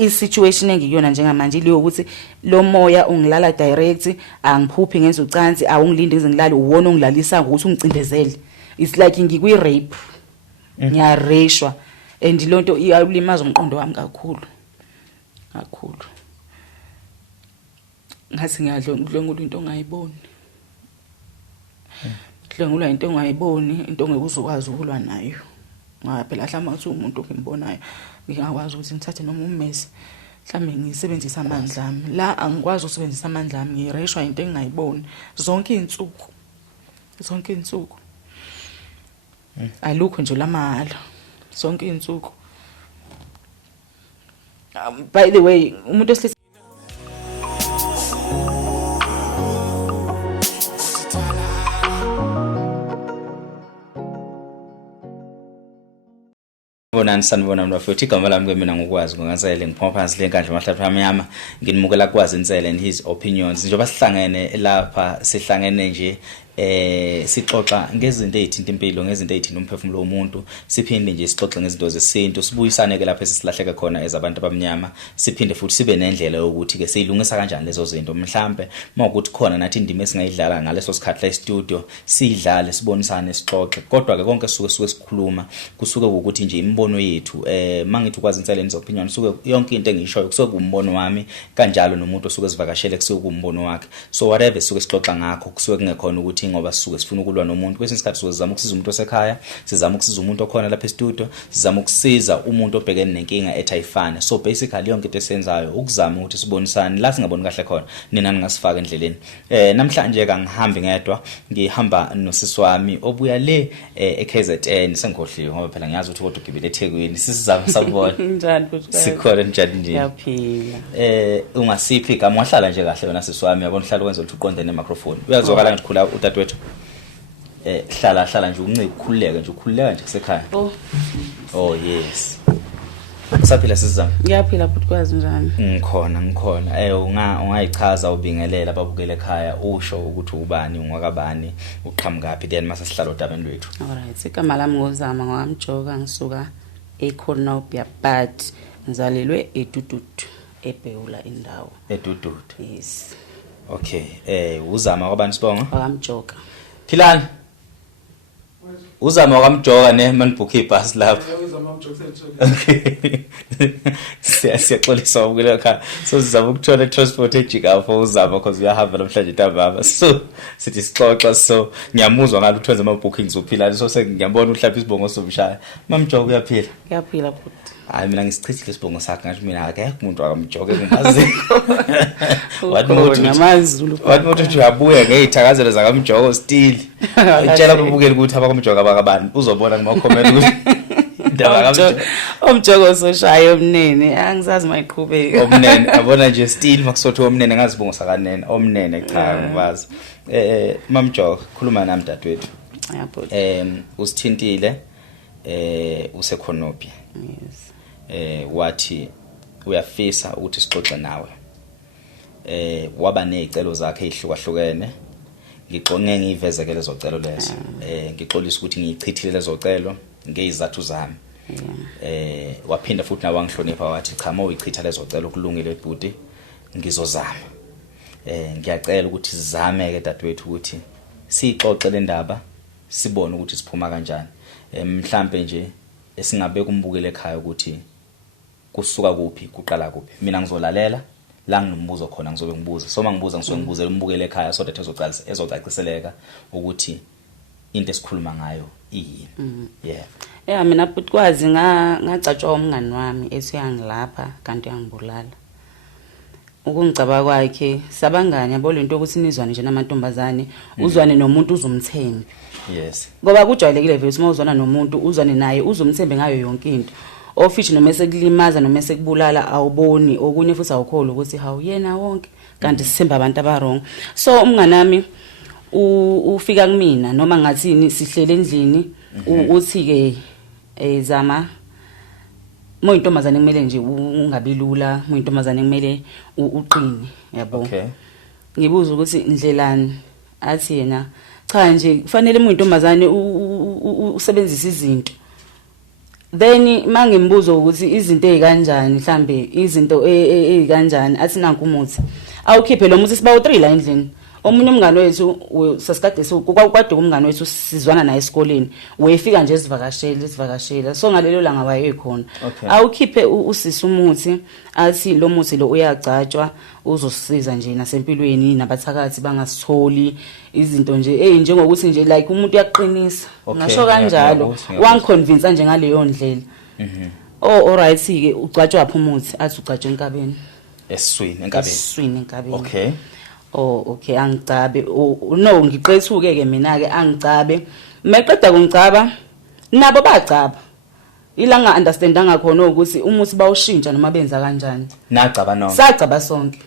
isituation engiyona njengamanje ile ukuthi lo moya ungilala direct angiphuphi ngenza ucansi awungilindi ngize ngilale uwona ongilalisa ngokuthi ungicindezele. It's like ngikwi rape. Ngiyareshwa and lonto iyalimaza umqondo wami kakhulu. Ngathi ngiyadlengula into ongayiboni. Dlengula into ongayiboni, into ongekuzokwazi ukulwa nayo. Ngoba phela hlama ukuthi umuntu okimbonayo ngiyakwazi ukuthi ngithathe noma ummese mhlambe ngisebenzisa amandla ami. La angikwazi ukusebenzisa amandla ami, ngireshwa into engingayiboni zonke izinsuku. Alukho nje lamahhala zonke izinsuku. By the way, umuntu esilisa sanibona mfowethu igama lami mina ngokwazi ngazele ngiphuma phansi lenkandla amahlapha amnyama nginimukela kwazi insele and his opinions njengoba sihlangene lapha sihlangene nje sixoxa ngezinto ezithinta impilo ngezinto ezithinta umphefumulo womuntu siphinde nje sixoxe ngezinto zesintu sibuyisane ke lapha esilahleka khona ezabantu abamnyama siphinde futhi sibe nendlela yokuthi ke siyilungisa kanjani lezo zinto mhlambe mawukuthi khona nathi indima esingayidlala ngaleso sikhathi la studio sidlale sibonisane sixoxe kodwa ke konke suke sikhuluma kusuke ukuthi nje imbono yethu mangithi kwazi insele nizo opinion suke yonke into engishoyo kusuke umbono wami kanjalo nomuntu osuke sivakashele kusuke umbono wakhe so whatever suke sixoxa ngakho kusuke kungekhona ukuthi ngoba sisuke sifuna ukulwa nomuntu kwesinye isikhathi sizoza sizama ukusiza umuntu osekhaya sizama ukusiza umuntu okhona lapha e-studio sizama ukusiza umuntu obhekene nenkinga ethayifana so basically yonke into esenzayo ukuzama ukuthi sibonisane la singaboni kahle khona nina ningasifaka endleleni namhlanje ke ngihambi ngedwa ngihamba nosisi wami obuya le eKZN sengikhohliwe ngoba phela ngiyazi ukuthi kodwa ugibele eThekwini sisizama sabona njani futhi sikhona njani nje yaphila ungasiphi igama wahlala nje kahle wena sisi wami yabona uhlala kwenza ukuthi uqonde ne-microphone uyazwakala ngithi khula utatwethu hlala nje uncike ukhululeka nje kusekhaya oh yes usaphila sizama ngiyaphila futhi kwazi njani ngikhona ungayichaza ubingelela babukele ekhaya usho ukuthi ubani ungwakabani uqhamukaphi then mase sihlala odabeni lwethu alright igama lami ngozama ngwamjoka ngisuka eCornopia but ngizalelwe eDududu eBhewula indawo eDududu yes okay uzama kwabani sibonga ngwamjoka philani uzama kwamjoka ne manibhuka ibhasi lapho uzama amjoka okay siyaxolisa ukule ekhaya so sizama ukuthola transport ejika for uzama because uyahamba namhlanje ntambama so sithi sixoxa so ngiyamuzwa ngalo ukuthenza ama bookings uphila so sengiyabona uhlapha isibongo somshaya mamjoka uyaphila ngiyaphila futhi hayi mina ngisichithile isibongo sakhe ngathi mina akekho umuntu akamjoke ngimazi wathi uyabuya ngezithakazelo zakamjoko still utshela ababukeli ukuthi abakamjoko abakabani uzobona kuma comment ukuthi umjoko soshaya omnene angizazi mayiqhubeka omnene abona nje still makusothi omnene ngazibongo sakanene omnene cha ngibazi mamjoko khuluma nami dadwethu yabo usithintile useKhonopia yes wathi uyafisa ukuthi sixoxe nawe waba nezicelo zakhe ezihlukahlukene ngiqonge ngiveze lezo celo lezo ngixolisa ukuthi ngiyichithile lezo celo ngezizathu zami waphinda futhi nawe wangihlonipha wathi cha mawuyichitha lezo celo kulungile bhuti ngizozama ngiyacela ukuthi sizame ke dadwethu ukuthi sixoxe le ndaba sibone ukuthi siphuma kanjani mhlambe nje esingabe kumbukele ekhaya ukuthi kusuka kuphi kuqala kuphi mina ngizolalela la nginombuzo khona ngizobe ngibuza so mangibuza ngisuke ngibuzela umbukele ekhaya so that ezocaciseleka ukuthi into esikhuluma ngayo yini yeah mina futhi kwazi ngacatshwa umngani wami esiyangilapha kanti uyangibulala ukungicaba kwakhe sabangani yabo lento ukuthi nizwane nje namantombazane uzwane nomuntu uzumthembi yes ngoba kujwayelekile vele uma uzwana nomuntu uzwane naye uzumthembe ngayo yonke into ofishi noma esekulimaza noma esekubulala awuboni okunye futhi awukholwa ukuthi hawu yena wonke kanti sithemba abantu abarong so umngani nami ufika kumina noma ngathini sihlele endlini uthi ke zama moyintombazane kumele nje ungabilula moyintombazane kumele uqine yabo okay ngibuza ukuthi indlelani athi yena cha nje kufanele moyintombazane usebenzisa izinto then mangimbuzo ukuthi izinto ezikanjani mhlambe izinto ezikanjani athi nanku umuthi awukhiphe lo muthi sibawu 3 la endlini omunye umngane wethu sasikade kwade umngane wethu sizwana naye esikoleni wayefika nje isivakashela so ngalelo langa waye khona awukhiphe usisi umuthi athi lo muthi lo uyagcatshwa uzosisiza nje nasempilweni nabathakathi bangasitholi izinto nje njengokuthi nje like umuntu uyaqinisa ngasho kanjalo wangiconvince nje ngaleyo ndlela alright ke ugcatshwa apha umuthi athi ugcatshwa enkabeni eswini enkabeni okay okay angicabe no ngiqethuke ke mina ke angicabe meqeda kungicaba nabo bacaba ilanga understandanga khona ukuthi umuthi bawushintsha noma benza kanjani nacaba no sacaba sonke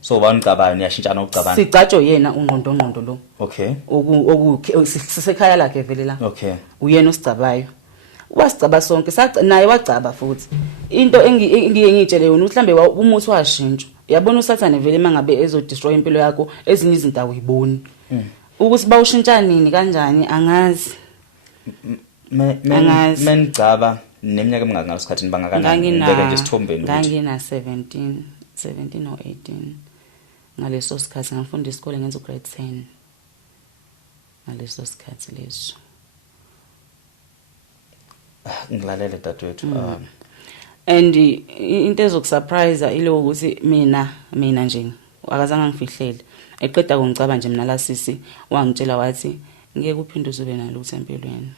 so banicabana niyashintshana ukucabana sicatsho yena ungqondo lo okay sisekhaya lakhe vele la okay uyena osicabayo wasicaba sonke naye wacaba futhi into engiye ngitshele yona mhlambe umuthi washintsha yabona usathane vele mangabe ezodestroy impilo yakho ezinye izinto awuyiboni ukuthi bawushintsha nini kanjani angazi menicaba neminyaka emingaka ngalesikhathini bangakanani ngeke nje sithombeni ngangina 17 or 18 ngaleso sikhathi ngafunda isikole ngenza grade 10 ngaleso sikhathi leso ngilalele dadwethu and into ezokusurprise ile ukuthi mina nje akazange ngifihlele eqeda kungicaba nje mina la sisi wangitshela wathi ngeke uphinde uzube nalutho empilweni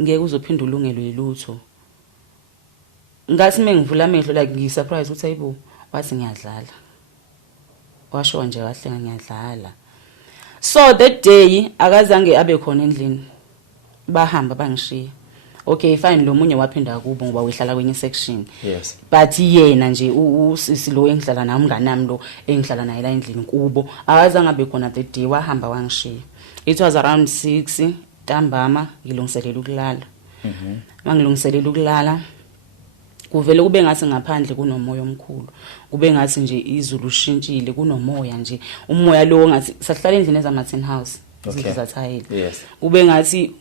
ngeke uzophinda ulungelwe yilutho ngathi mengivula amehlo like ngisurprise ukuthi ayibo wathi ngiyadlala washo nje kahle ngiyadlala so that day akazange abe khona endlini bahamba bangishiya okay fine lo munye waphinda kubo ngoba wehlala kwenye section yes but yena nje usisi lo engihlala naye umngane nami lo engihlala naye la endlini kubo akazange abe khona that day wahamba wangishiya it was around 6 ntambama ngilungiselela ukulala mangilungiselela ukulala kuvele kube ngathi ngaphandle kunomoya omkhulu kube ngathi nje izulu ushintshile kunomoya nje umoya lo ngathi sahlala endlini ezama 10 house okay yes kube ngathi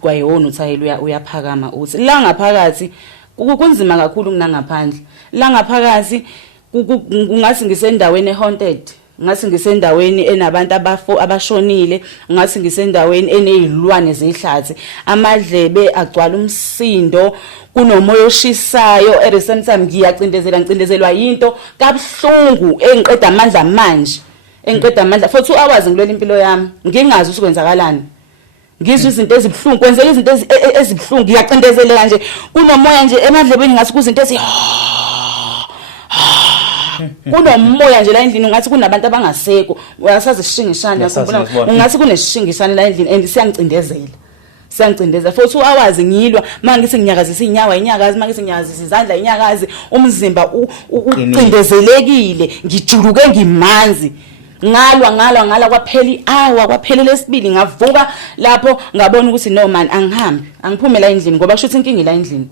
kwayona uthayela uyaphakama uthi la ngaphakathi kunzima kakhulu kunangaphandle la ngaphakathi kungathi ngisendaweni ehaunted ngathi ngisendaweni enabantu abashonile ngathi ngisendaweni enezilwane zehlathi amadlebe agcwala umsindo kunomoya oshisayo at the same time ngiyacindezelwa into kabuhlungu engiqeda amandla manje engiqeda amandla for 2 hours ngilwela impilo yami ngingazi ukwenzakalani ngizwe izinto ezibhlungu kwenzeka izinto ezibhlungu ngiyacindezeleka nje kunomoya nje emadlebeni ngathi kuzinto ezi kunomoya nje la endlini ngathi kunabantu abangasekho uyasazi ishingishana yakubona ngathi kuneshingishana la endlini and siyangicindezela for 2 hours ngilwa mangithi nginyakazisa inyawo inyakazi mangithi nginyakazisa izandla inyakazi umzimba ucindezelekile ngijuluke ngimanzi ngalwa kwaphela lesibili ngavuka lapho ngabona ukuthi no man angihambi angiphume la endlini ngoba kusho ukuthi inkingi la endlini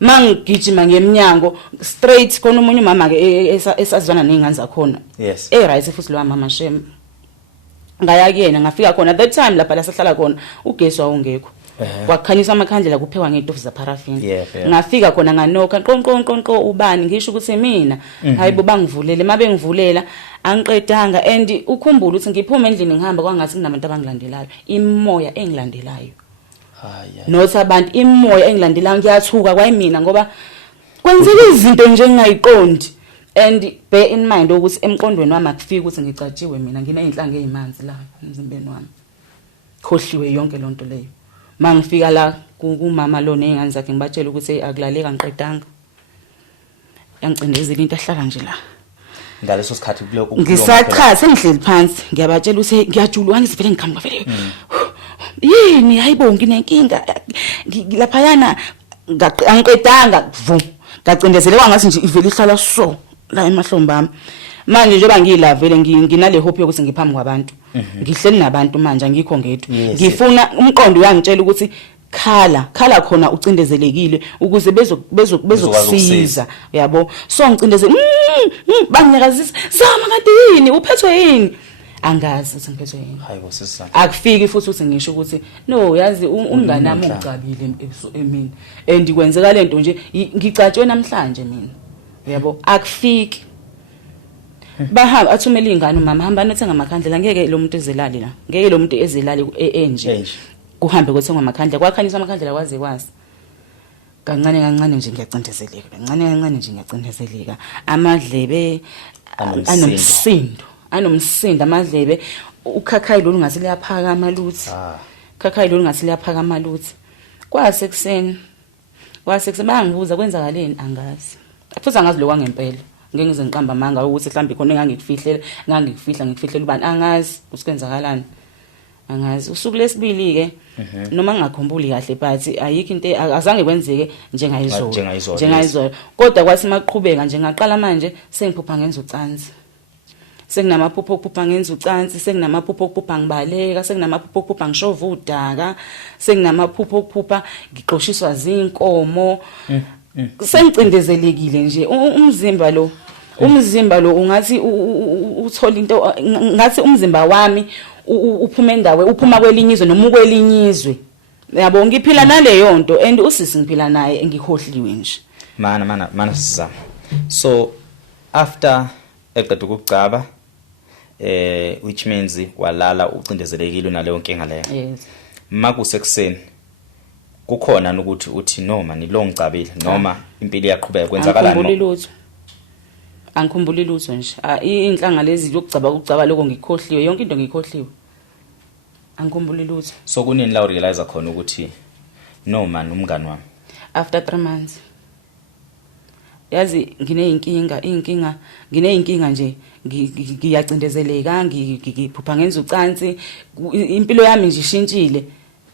mangigijima ngemnyango straight khona umunye umama ke esazwana nezingane zakhona yes right futhi lo mama shem ngaya kuyena ngafika khona that time lapha la sahlala khona ugesi wawungekho kwakhanyiswa amakhandlela kuphekwa ngetofu za paraffin ngafika khona nganoka qonqo ubani ngisho ukuthi mina hayibo bangivulele mabe ngivulela angiqedanga and ukhumbula ukuthi ngiphume endlini ngihamba kwangathi kunabantu abangilandelayo imoya engilandelayo nothi abantu imoya engilandelayo ngiyathuka kwayimina ngoba kwenzeka izinto nje engingayiqondi and bear in mind ukuthi emqondweni wami akufika ukuthi ngicatshiwe mina ngineyinhlanga ezimanzi la emzimbeni wami khohliwe yonke lonto leyo mangifika la kumama lo nezingane zakhe ngibatshela ukuthi akulaleka ngiqedanga yangicindezela into ahlala nje la ngaleso sikhathi kuloko ngisaqha sengihleli phansi ngiyabatshela ukuthi ngiyajula wangizivele ngikhamuka vele yini hayibo nginenkinga lapha yana angiqedanga ngacindezeleka ngathi nje ivele ihlala so la emahlombe ami manje njengoba ngiyilavele nginale hope yokuthi ngiphambi kwabantu ngihleli nabantu manje angikho ngedwa ngifuna umqondo uyangitshela ukuthi khala khona ucindezelekile ukuze bezokusiza yabo so ngicindezele banginyakazisa zama kade yini uphethwe yini angazi ukuthi ngiphethwe yini. Hayibo sisizathu. Akufiki futhi uthi ngisho ukuthi no yazi umngane nami ungicabile emini and kwenzeka lento nje ngicatshwe namhlanje mina uyabo akufiki bahamba athumela ingane umama hamba nothenga amakhandlela ngeke lo muntu ezelali la ngeke lo muntu ezelali enje kuhambe kwethenga amakhandlela kwakhanyisa amakhandlela kwaze kwasi kancane nje ngiyacindezeleka kancane nje ngiyacindezeleka amadlebe anomsindo amadlebe ukhakhayi lo ngase liyaphaka amaluthi khakhayi lo ngase liyaphaka amaluthi kwasekuseni bangibuza kwenzakaleni angazi futhi angazi lo kwangempela ngeke ngize ngiqamba amanga ukuthi mhlambe khona ngangikufihlela ubani angazi usikwenzakalani angazi usuku lesibili ke noma ngingakhumbuli kahle but ayikho into azange kwenzeke njengayizolo kodwa kwathi maqhubeka nje ngaqala manje sengiphupha ngenza ucansi senginamaphupho okuphupha ngenza ucansi senginamaphupho okuphupha ngibaleka senginamaphupho okuphupha ngishova udaka senginamaphupho okuphupha ngiqoshiswa zinkomo sengicindezelekile nje umzimba lo ungathi uthola into ngathi umzimba wami uphuma endawe uphuma kwelinyizwe noma ukwelinyizwe yabo ngiphila naleyo nto and usisi ngiphila naye engikhohliwe nje mana sizama so after eqeda ukucaba which means walala ucindezelekile unaleyo nkinga leyo yes makusekuseni kukhona ukuthi uthi noma nilongicabile noma impilo iyaqhubeka kwenzakalani angikhumbuli lutho nje inhlanga lezi yokucaba lokho ngikhohliwe yonke into ngikhohliwe angikhumbuli lutho so kunini la realize khona ukuthi noma nomngani wami after 3 months yazi ngineyinkinga nje ngiyacindezeleka ngiphupha ngenza ucansi impilo yami nje ishintshile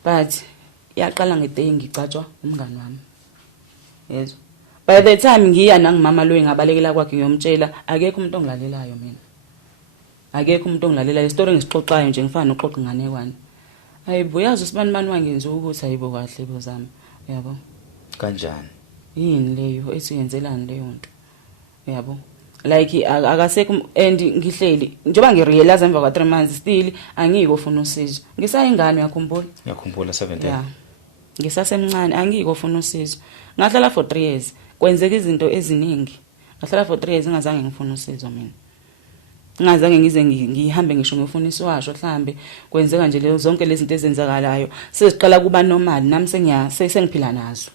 but yaqala ngeday ngicatshwa umngani wami yezwa by the time ngiya nangimama lo engabalekela kwakhe ngiyomtshela akekho umuntu ongilalelayo mina akekho umuntu ongilalelayo story ngisixoxayo nje ngifana noxoxa inganekwane hayibo yazi usibani wangenza ukuthi hayibo kahle bozami yabo kanjani yini leyo esiyenzelani leyo nto yabo like akasekho and ngihleli njoba ngirealize emva kwa 3 months still angikofuna usizo ngisayingane ngiyakhumbula 17 yeah ngisasemncane angikofuna usizo ngahlala for 3 years kwenzeka izinto eziningi ngahlala for 3 years ngazange ngifuna usizo mina ngazange ngize ngihambe ngisho ngifuna isiwasho mhlambe kwenzeka nje lezo zonke lezi zinto ezenzakalayo seziqala kuba normal nami sengiphila nazo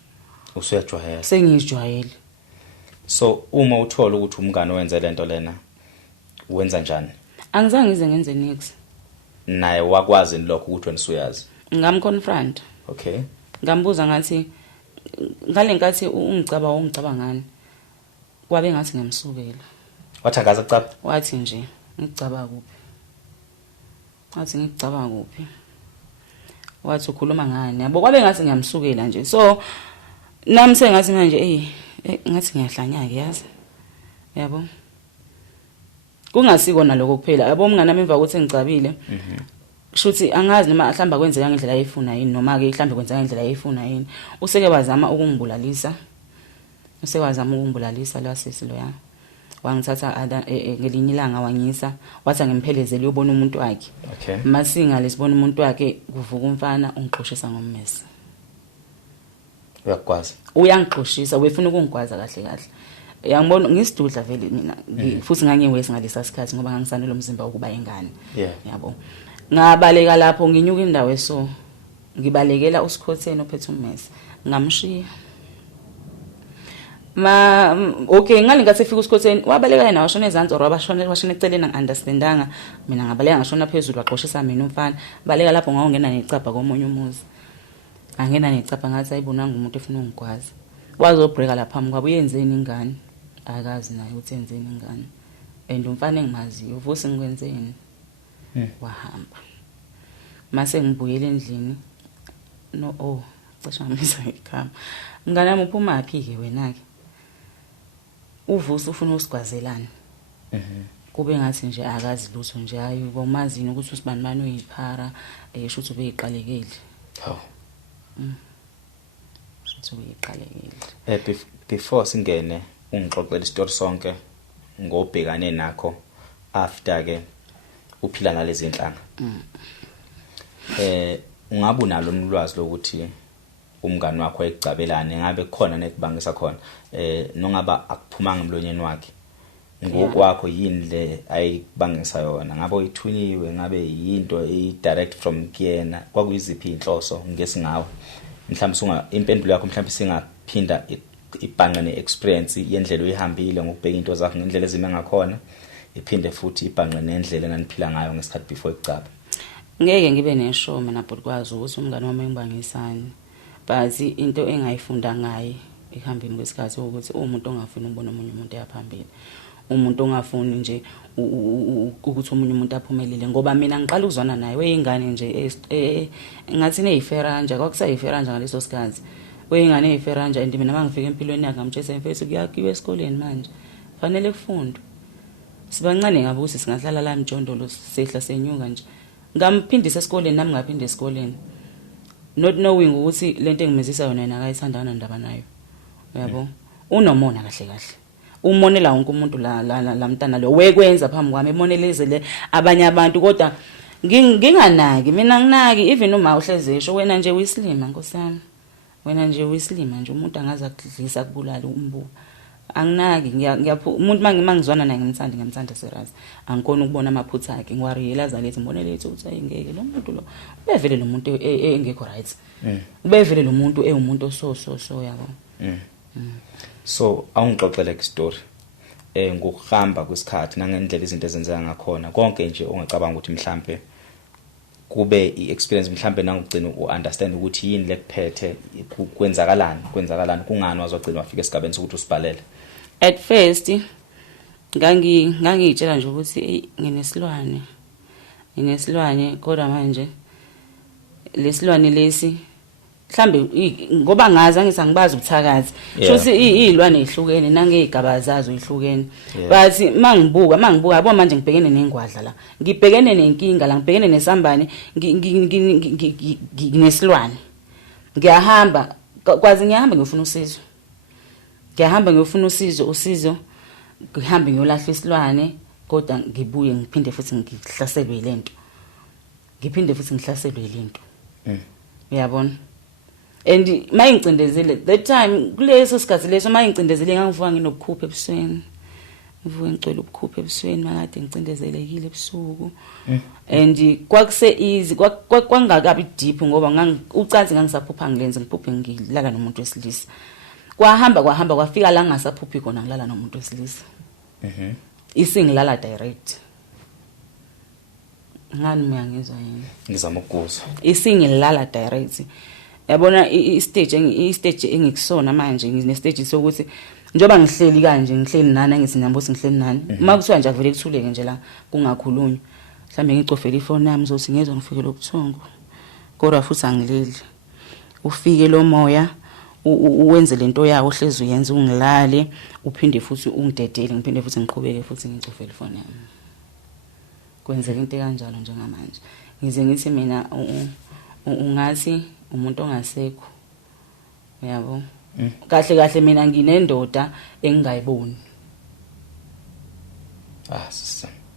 usuyajwayela sengijwayele so uma uthola ukuthi umngane wenze lento lena wenza njani angizange ngize ngenze nix naye wakwazi lokho ukuthi wena usuyazi ngamconfront okay ngambuza ngathi ngalenkathi ungicaba ngani kwabe ngathi ngiyamsukela wathi akaza kucaba wathi nje ngicaba kuphi wathi ukhuluma ngani yabo kwabe ngathi ngiyamsukela nje so nami sengathi manje ngathi ngiyahlanya ke yazi yabo kungasikona lokho kuphela yabo umngane nami emva ukuthi ngicabile shuthi angazi noma ahlamba kwenzeka ngendlela ayifuna yini noma ke ihlambe kwenzeka ngendlela ayifuna yini useke wazama ukungibulalisa la sisi lo ya wangithatha ngelinye ilanga wangisa wathi ngemphelezele uyobona umuntu wakhe okay masinga lesibona umuntu wakhe kuvuka umfana ungixoshisa ngommese uyangixoshisa wefuna ukungigwaza kahle yangibona ngisidudla vele mina futhi ngangiwesi ngalesa sikhathi ngoba ngangisanele umzimba ukuba ingane yabo ngabaleka lapho nginyuka indawo so ngibalekela uSikhotheni ophethe ummese ngamshiya okay ngalingathi efika uSikhotheni wabaleka yena washona ezantsi or washona eceleni ngiunderstandanga mina ngabaleka ngashona phezulu waxoshisa mina umfana baleka lapho ngawungena necapha komunye umuzi angena necapha ngathi ayibonanga umuntu efuna ungigwaza wazobreaka lapha phambi kwabo uyenzeni ingane akazi naye uthi enzeni ingane and umfana engimaziyo uvusa ngikwenzeni wahamba mase ngibuyele endlini no cishe ngamisa ikhama ngane nami uphuma phi ke wena ke uvusa ufuna usigwazelana kube ngathi nje akazi lutho nje hayi bomazini ukuthi usibani uyiphara esho ukuthi ubeyiqalekile sho ubeyiqalekile before singene ungixoxela istory sonke ngobhekane nakho after ke uphila nalezi inhlanga. Ungabe unalo ulwazi lokuthi umngani wakho ayicabelane ngabe khona nekubangisa khona nongaba akuphumanga emlonyeni wakhe ngokwakho yini le ayibangisa yona ngabe uyithunyiwe ngabe yinto direct from kuyena kwakuyiziphi inhloso ngesingawe mhlawumbe impendulo yakho mhlawumbe singaphinda ibhanqe neexperience yendlela oyihambile ngokubheka into zakho ngendlela ezime ngakhona iphinde futhi ibhanqe nendlela enaniphila ngayo ngesikhathi before icaba. Ngeke ngibe neshow mina bhutikwazi ukuthi umngane wami engibangisani but into engayifunda ngaye ehambeni kwesikhathi ukuthi umuntu ongafuni ukubona omunye umuntu eyaphambili umuntu ongafuni nje ukuthi omunye umuntu aphumelele ngoba mina ngiqala ukuzwana naye weyingane nje ngathi neyiferanja kwakusayiferanja ngaleso sikhathi weyingane eyiferanja and mina mangifika empilweni yakhe ngamtshela mfethu kuyakiwe esikoleni manje fanele kufundwe sibancane ngabe ukuthi singahlala la mjondolo sehla senyuka nje ngamphindisa esikoleni nami ngaphinda esikoleni not knowing ukuthi lento engimezisa yona yena akayithandana ndaba nayo yabo unomona kahle kahle umonela wonke umuntu la mntana lo wekwenza phambi kwami emonelezele abanye abantu kodwa nginganaki mina nginaki even uma uhlezesho wena nje uyislima nkosami wena nje uyislima nje umuntu angaza kudlisa kubulala umbuka anginaki umuntu mangizwana naye ngimthanda serious angikona ukubona amaphutha akhe ngiwarealize lethi mbone lethu ukuthi ayingeke lo muntu lo ubevele lo muntu engekho right ubevele lo muntu umuntu so yabo. So awungixoxele ke story ngokuhamba kwesikhathi nangendlela izinto ezenzeka ngakhona konke nje ongacabanga ukuthi mhlambe kube iexperience mhlambe nangugcina uunderstand ukuthi yini lekuphethe kwenzakalani kungani wazogcina wafika esigabeni sokuthi usibhalele. At first ngangitshela nje ukuthi nginesilwane kodwa manje lesilwane lesi mhlambe ngoba ngazi angisangibazi ubuthakazi shothi izilwane ezihlukene nangezigaba zazo ezihlukene but mangibuka yabo manje ngibhekene nengwadla la ngibhekene nenkinga la ngibhekene nesambane nginesilwane ngiyahamba kwazi ngiyahamba ngiyofuna usizo ngihambe ngiyolahla isilwane kodwa ngibuye ngiphinde futhi ngihlaselwe lento uyabona. And mayingcindezele that time kuleso sikhathi leso mayingcindezele ngangivuka nginobukhuphe ebusweni ngivuka ngicela ubukhuphe ebusweni makade ngicindezelekile ebusuku and kwakuse easy kwangakabi deep ngoba ucansi ngangisaphupha ngilenze ngiphuphe ngilala nomuntu wesilisa kwahamba kwafika la ngingasaphuphi khona ngilala nomuntu wesilisa isingilala direct ngani ngiyangizwa yini ngizama ukuzwa isingilala direct yabona istage engikusona manje ngine stage sokuthi njoba ngihleli kanje ngihleli nani ngisinambosi ngihleli nani uma kuthiwa nje akuvele kuthuleke nje la kungakhulunywa mhlambe ngicofela ifone yami zothi ngezwe ngifike lobuthongo kodwa futhi angileli ufike lo moya uwenze lento yawo ohlezi uyenza ungilale uphinde futhi ungidedele ngiphinde futhi ngiqhubeke futhi ngicofela ifone yami kwenzeka into kanjalo njengamanje ngize ngithi mina ungathi umuntu ongasekho yabo kahle mina nginendoda engingayiboni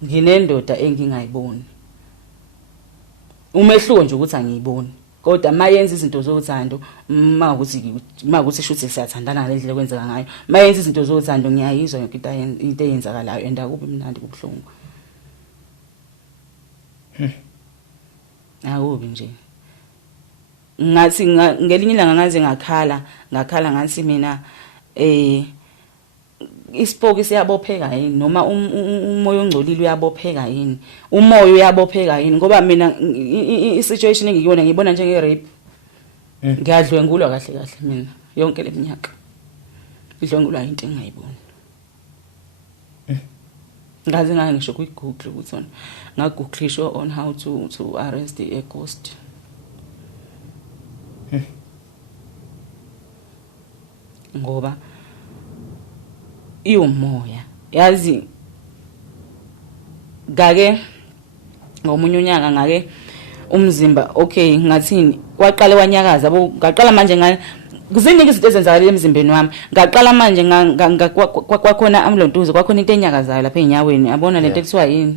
nginendoda engingayiboni umehluko nje ukuthi angiyiboni kodwa mayenza izinto zothando makuthi shuthi siyathandana ngalendlela kwenzeka ngayo mayenza izinto zothando ngiyayizwa yonke into eyenzakalayo enda kubi mnandi kubuhlungu akubi nje ngathi ngelinye ilanga ngaze ngakhala ngathi mina isipoki siyabopheka yini noma umoya ongcolile uyabopheka yini umoya uyabopheka yini ngoba mina isituation engiyona ngibona njenge rape ngiyadlwengulwa kahle mina yonke leminyaka idlwengulwa into engayiboni ngaze ngisho ku Google ukuthi ngagooglisho on how to arrest a ghost ngoba iyomoya yazi ngake ngomunye unyaka ngake umzimba okay ngathini kwaqale wanyakaza ngaqala manje kuziningi izinto ezenzakala emzimbeni wami ngaqala manje kwakhona amlontuzo kwakhona into enyakazayo lapha enyaweni yabona lento ekuthiwa yini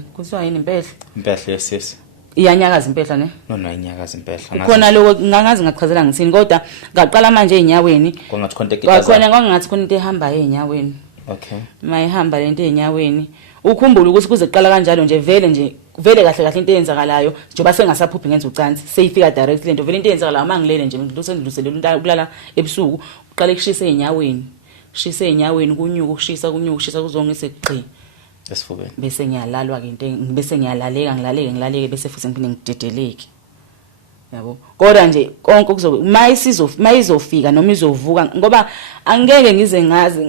impehla yes iyanyakaza impehla ne no inyakaza impehla khona lokho ngangazi ngachazela ngithini kodwa ngaqala manje enyaweni kwangathi contact kwakhona kwangathi khona into ehamba enyaweni okay mayihamba lento enyaweni ukhumbula ukuthi kuze kuqala kanjalo nje vele kahle into eyenzakalayo njengoba sengasaphuphi ngenza ucansi seyifika direct lento vele into eyenzakalayo mangilele nje ngidluliselela ukulala ebusuku uqale kushisa enyaweni kunyuka kuzongise gqi esifubeni bese ngiyalalwa ke into bese ngilaleke bese futhi ngiphinde ngidedeleke yabo kodwa nje konke kuzobe mayizofika noma izovuka ngoba angeke ngize ngazi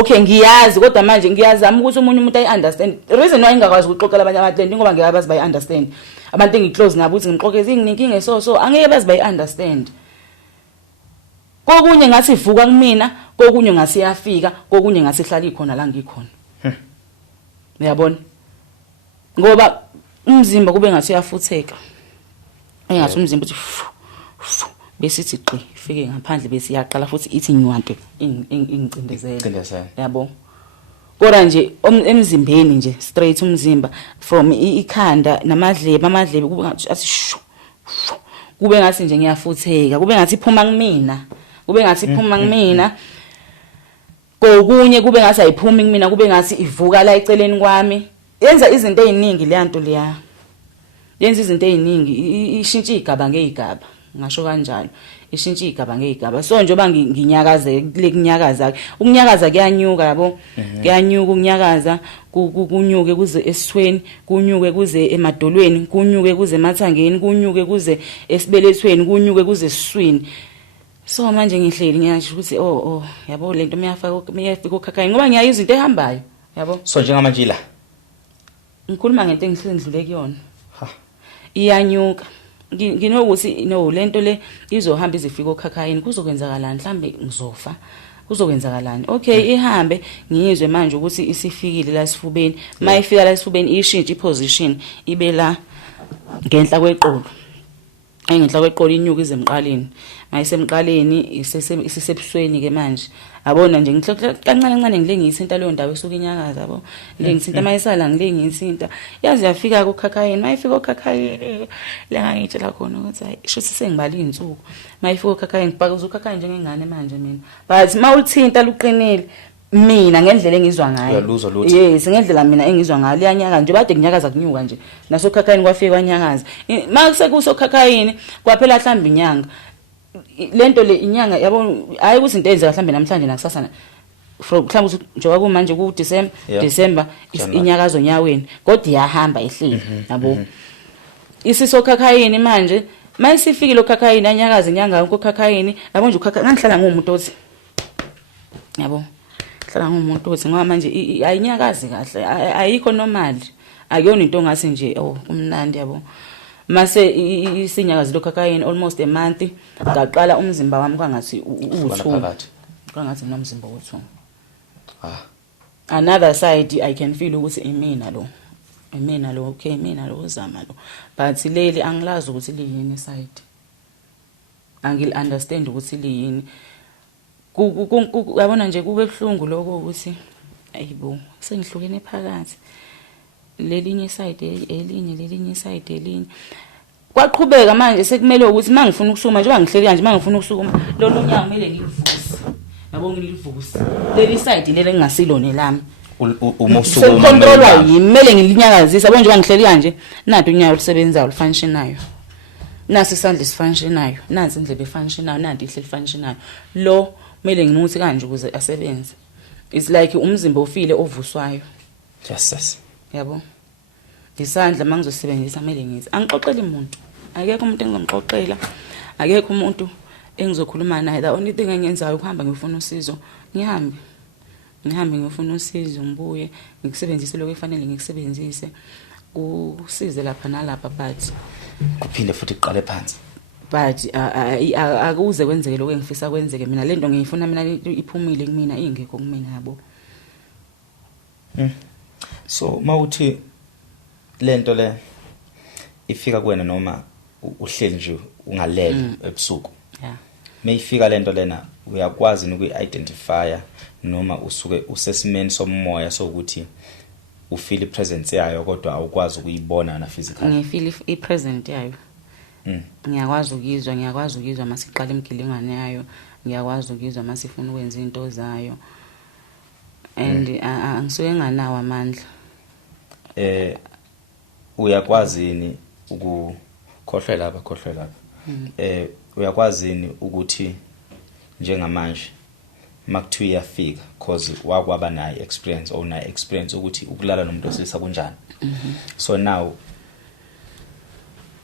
okay ngiyazi kodwa manje ngiyazama ukuthi umunye umuntu ayi-understand reason why ngingakwazi ukuxoxela abanye abantu ngoba ngeke bazi bayi-understand abantu engiclose nabo ukuthi ngixoxeze inginkinga so angeke bazi bayi-understand kokunye ngathi ivuka kumina kokunye ngasi yafika kokunye ngasi hlala ikhona la ngikhona uyabona ngoba umzimba kube ngathi uyafutheka engathi umzimba uthi besithi gqi ifike ngaphandle bese iyaqala futhi ithi nywanto ingicindezela yabo kodwa nje emzimbeni nje straight umzimba from ikhanda amadlebe kube ngathi athi kube ngathi nje ngiyafutheka kube ngathi iphuma kumina kokunye kube ngathi ayiphumi kumina kube ngathi ivuka la eceleni kwami yenza izinto eziningi le nto leya yenza izinto eziningi ishintsha igaba ngegaba ngasho kanjalo ishintsha igaba ngegaba so njoba nginyakaze kule kunyakaza ukunyakaza kuyanyuka yabo kuyanyuka ukunyakaza kunyuke kuze esweni kunyuke kuze emadolweni kunyuke kuze emathangeni kunyuke kuze esibelethweni kunyuke kuze esiswini so manje ngihleli ngiyasho ukuthi yabo lento miyafika ukhakhaya ngoba ngiyayiza izinto ehambayo yabo so njengamanje la ngikhuluma ngento engihlendlule kuyona iyanyuka nginokuthi no lento le izohamba izifika okhakhayini kuzokwenzakalani mhlambe ngizofa kuzokwenzakalani okay ihambe ngiyizwe manje ukuthi isifikile la sifubeni mayifika la sifubeni ishintshe iposition ibe la ngenhla kweqolo engenhla kweqolo inyuka izemqaleni mayisemqaleni isisebusweni ke manje abona nje kancane ngilengisa into leyo ndawo esuka inyakaza yabo ngilengisa mayisala ngilengisa yazi yafika kokhakhayeni mayifika kokhakhayeni la ngangitshela khona ukuthi hayi shuthi sengibala izinsuku mayifika kokhakhayeni ngibhaka ukhakhayeni njengengane manje mina but mawuthinta luqinile mina ngendlela engizwa ngayo yes ngendlela mina engizwa ngayo liyanyakaza nje bade kunyakaza kunyuka nje nasokhakhayeni kwafika kwanyakaza makusekusokhakayini kwaphela mhlamba inyanga lento le inyanga yabo hayi ukuthi into ezeka mhlambe namhlanje nakusasa mhlawumbe ukuthi njengoba kumanje ku December inyakazo nyaweni kodwa iyahamba ihleli yabo isisokhakhayini manje mayisifikile okhakhayini anyakaza inyanga ukhakhayini yabo nje ukhakhayini ngihlala ngumuntu othi yabo hlala ngumuntu othi ngoba manje ayinyakazi kahle ayikho normal akuyona into ngase nje kumnandi yabo mase isinyakazi lokhakhayini almost a month ngaqala umzimba wami kwangathi kwangathi nomzimba wethu another side I can feel ukuthi imina lo okay mina lo uzama lo but leli angilazi ukuthi liyini side angil understand ukuthi liyini yabona nje kube kuhlungu lokho ukuthi ayibo sengihlukene phakathi lelinye side elinye kwaqhubeka manje sekumele ukuthi mangifuna ukusukuma njengoba ngihleli kanje mangifuna ukusukuma lolu nyanga kumele ngilivuse yabo ngilivuse leli side leli engasilone lami uma usukuma controlwa yimele ngilinyakazisa yabo njengoba ngihleli kanje nanti unyawo lusebenzayo lufunctionayo nasi isandla sifunctionayo nansi indlebe functionayo nanti ihleli functionayo lo kumele ngimuthi kanje ukuze asebenze it's like umzimba ofile ovuswayo yes yabo isandla mangizosebenzisa kumele ngithi angixoxele umuntu akekho umuntu engizomxoxela akekho umuntu engizokhuluma naye the only thing engiyenzayo ukuhamba ngifuna usizo ngihambe ngifuna usizo ngibuye ngikusebenzise lokho efanele ngikusebenzise kusize lapha nalapha but kuphinde futhi iqale phansi but akuze kwenzeke lokho engifisa kwenzeke mina lento ngiyifuna mina iphumile kumina ingekho kumina yabo so mawuthi lento le ifika kuwena noma uhleli nje ungalele ebusuku mayifika lento lena uyakwazi ukuyidentifya noma usuke usesimeni somoya sokuthi ufeel ipresence yayo kodwa awukwazi ukuyibona na physically. Ngifeel ipresence yayo. Ngiyakwazi ukuyizwa masiqala imgilingane yayo, ngiyakwazi ukuyizwa masifuna ukwenza into zayo. And angisuke nganawo amandla. Uyakwazi yini ukukhohlela lapha? Uyakwazi yini ukuthi njengamanje makuthiwa iyafika because wakwaba nayo experience or nayo experience ukuthi ukulala nomuntu osilisa kunjani? So now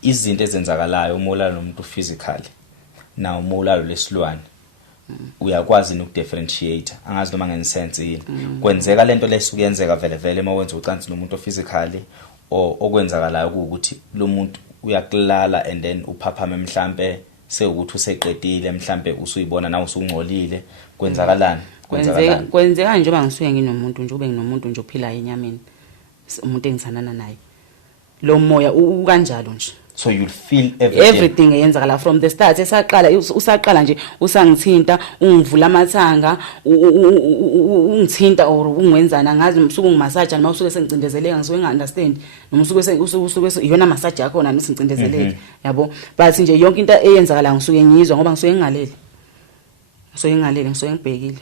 izinto ezenzakalayo uma ulala nomuntu physically now uma ulala lesilwane uyakwazi ukudifferentiate, angazi noma ngensense yini kwenzeka lento lesukuyenzeka vele uma wenza ucansi nomuntu physically okwenzakalayo ukuthi lo muntu uyakulala and then uphaphama mhlambe sekuthi useqedile mhlambe usuyibona nawe usungcolile kwenzakalani? Kwenzeka njengoba ngisuke nginomuntu nje ube nginomuntu nje ophilayo enyameni, umuntu engithandana naye, lo moya ukanjalo nje. So you'll feel everything eyenzakala from the start. Usaqala nje usangithinta, ungivula amathanga, ungithinta or ungwenzana ngazi umsuku ngimassage noma usuke sengicindezeleka ngisuke nginga-understand noma usuke iyona massage yakho nami singicindezeleke, yabo. But nje yonke into eyenzakala ngisuke ngiyizwa ngoba ngisuke ngingalele. Ngisuke ngibhekile.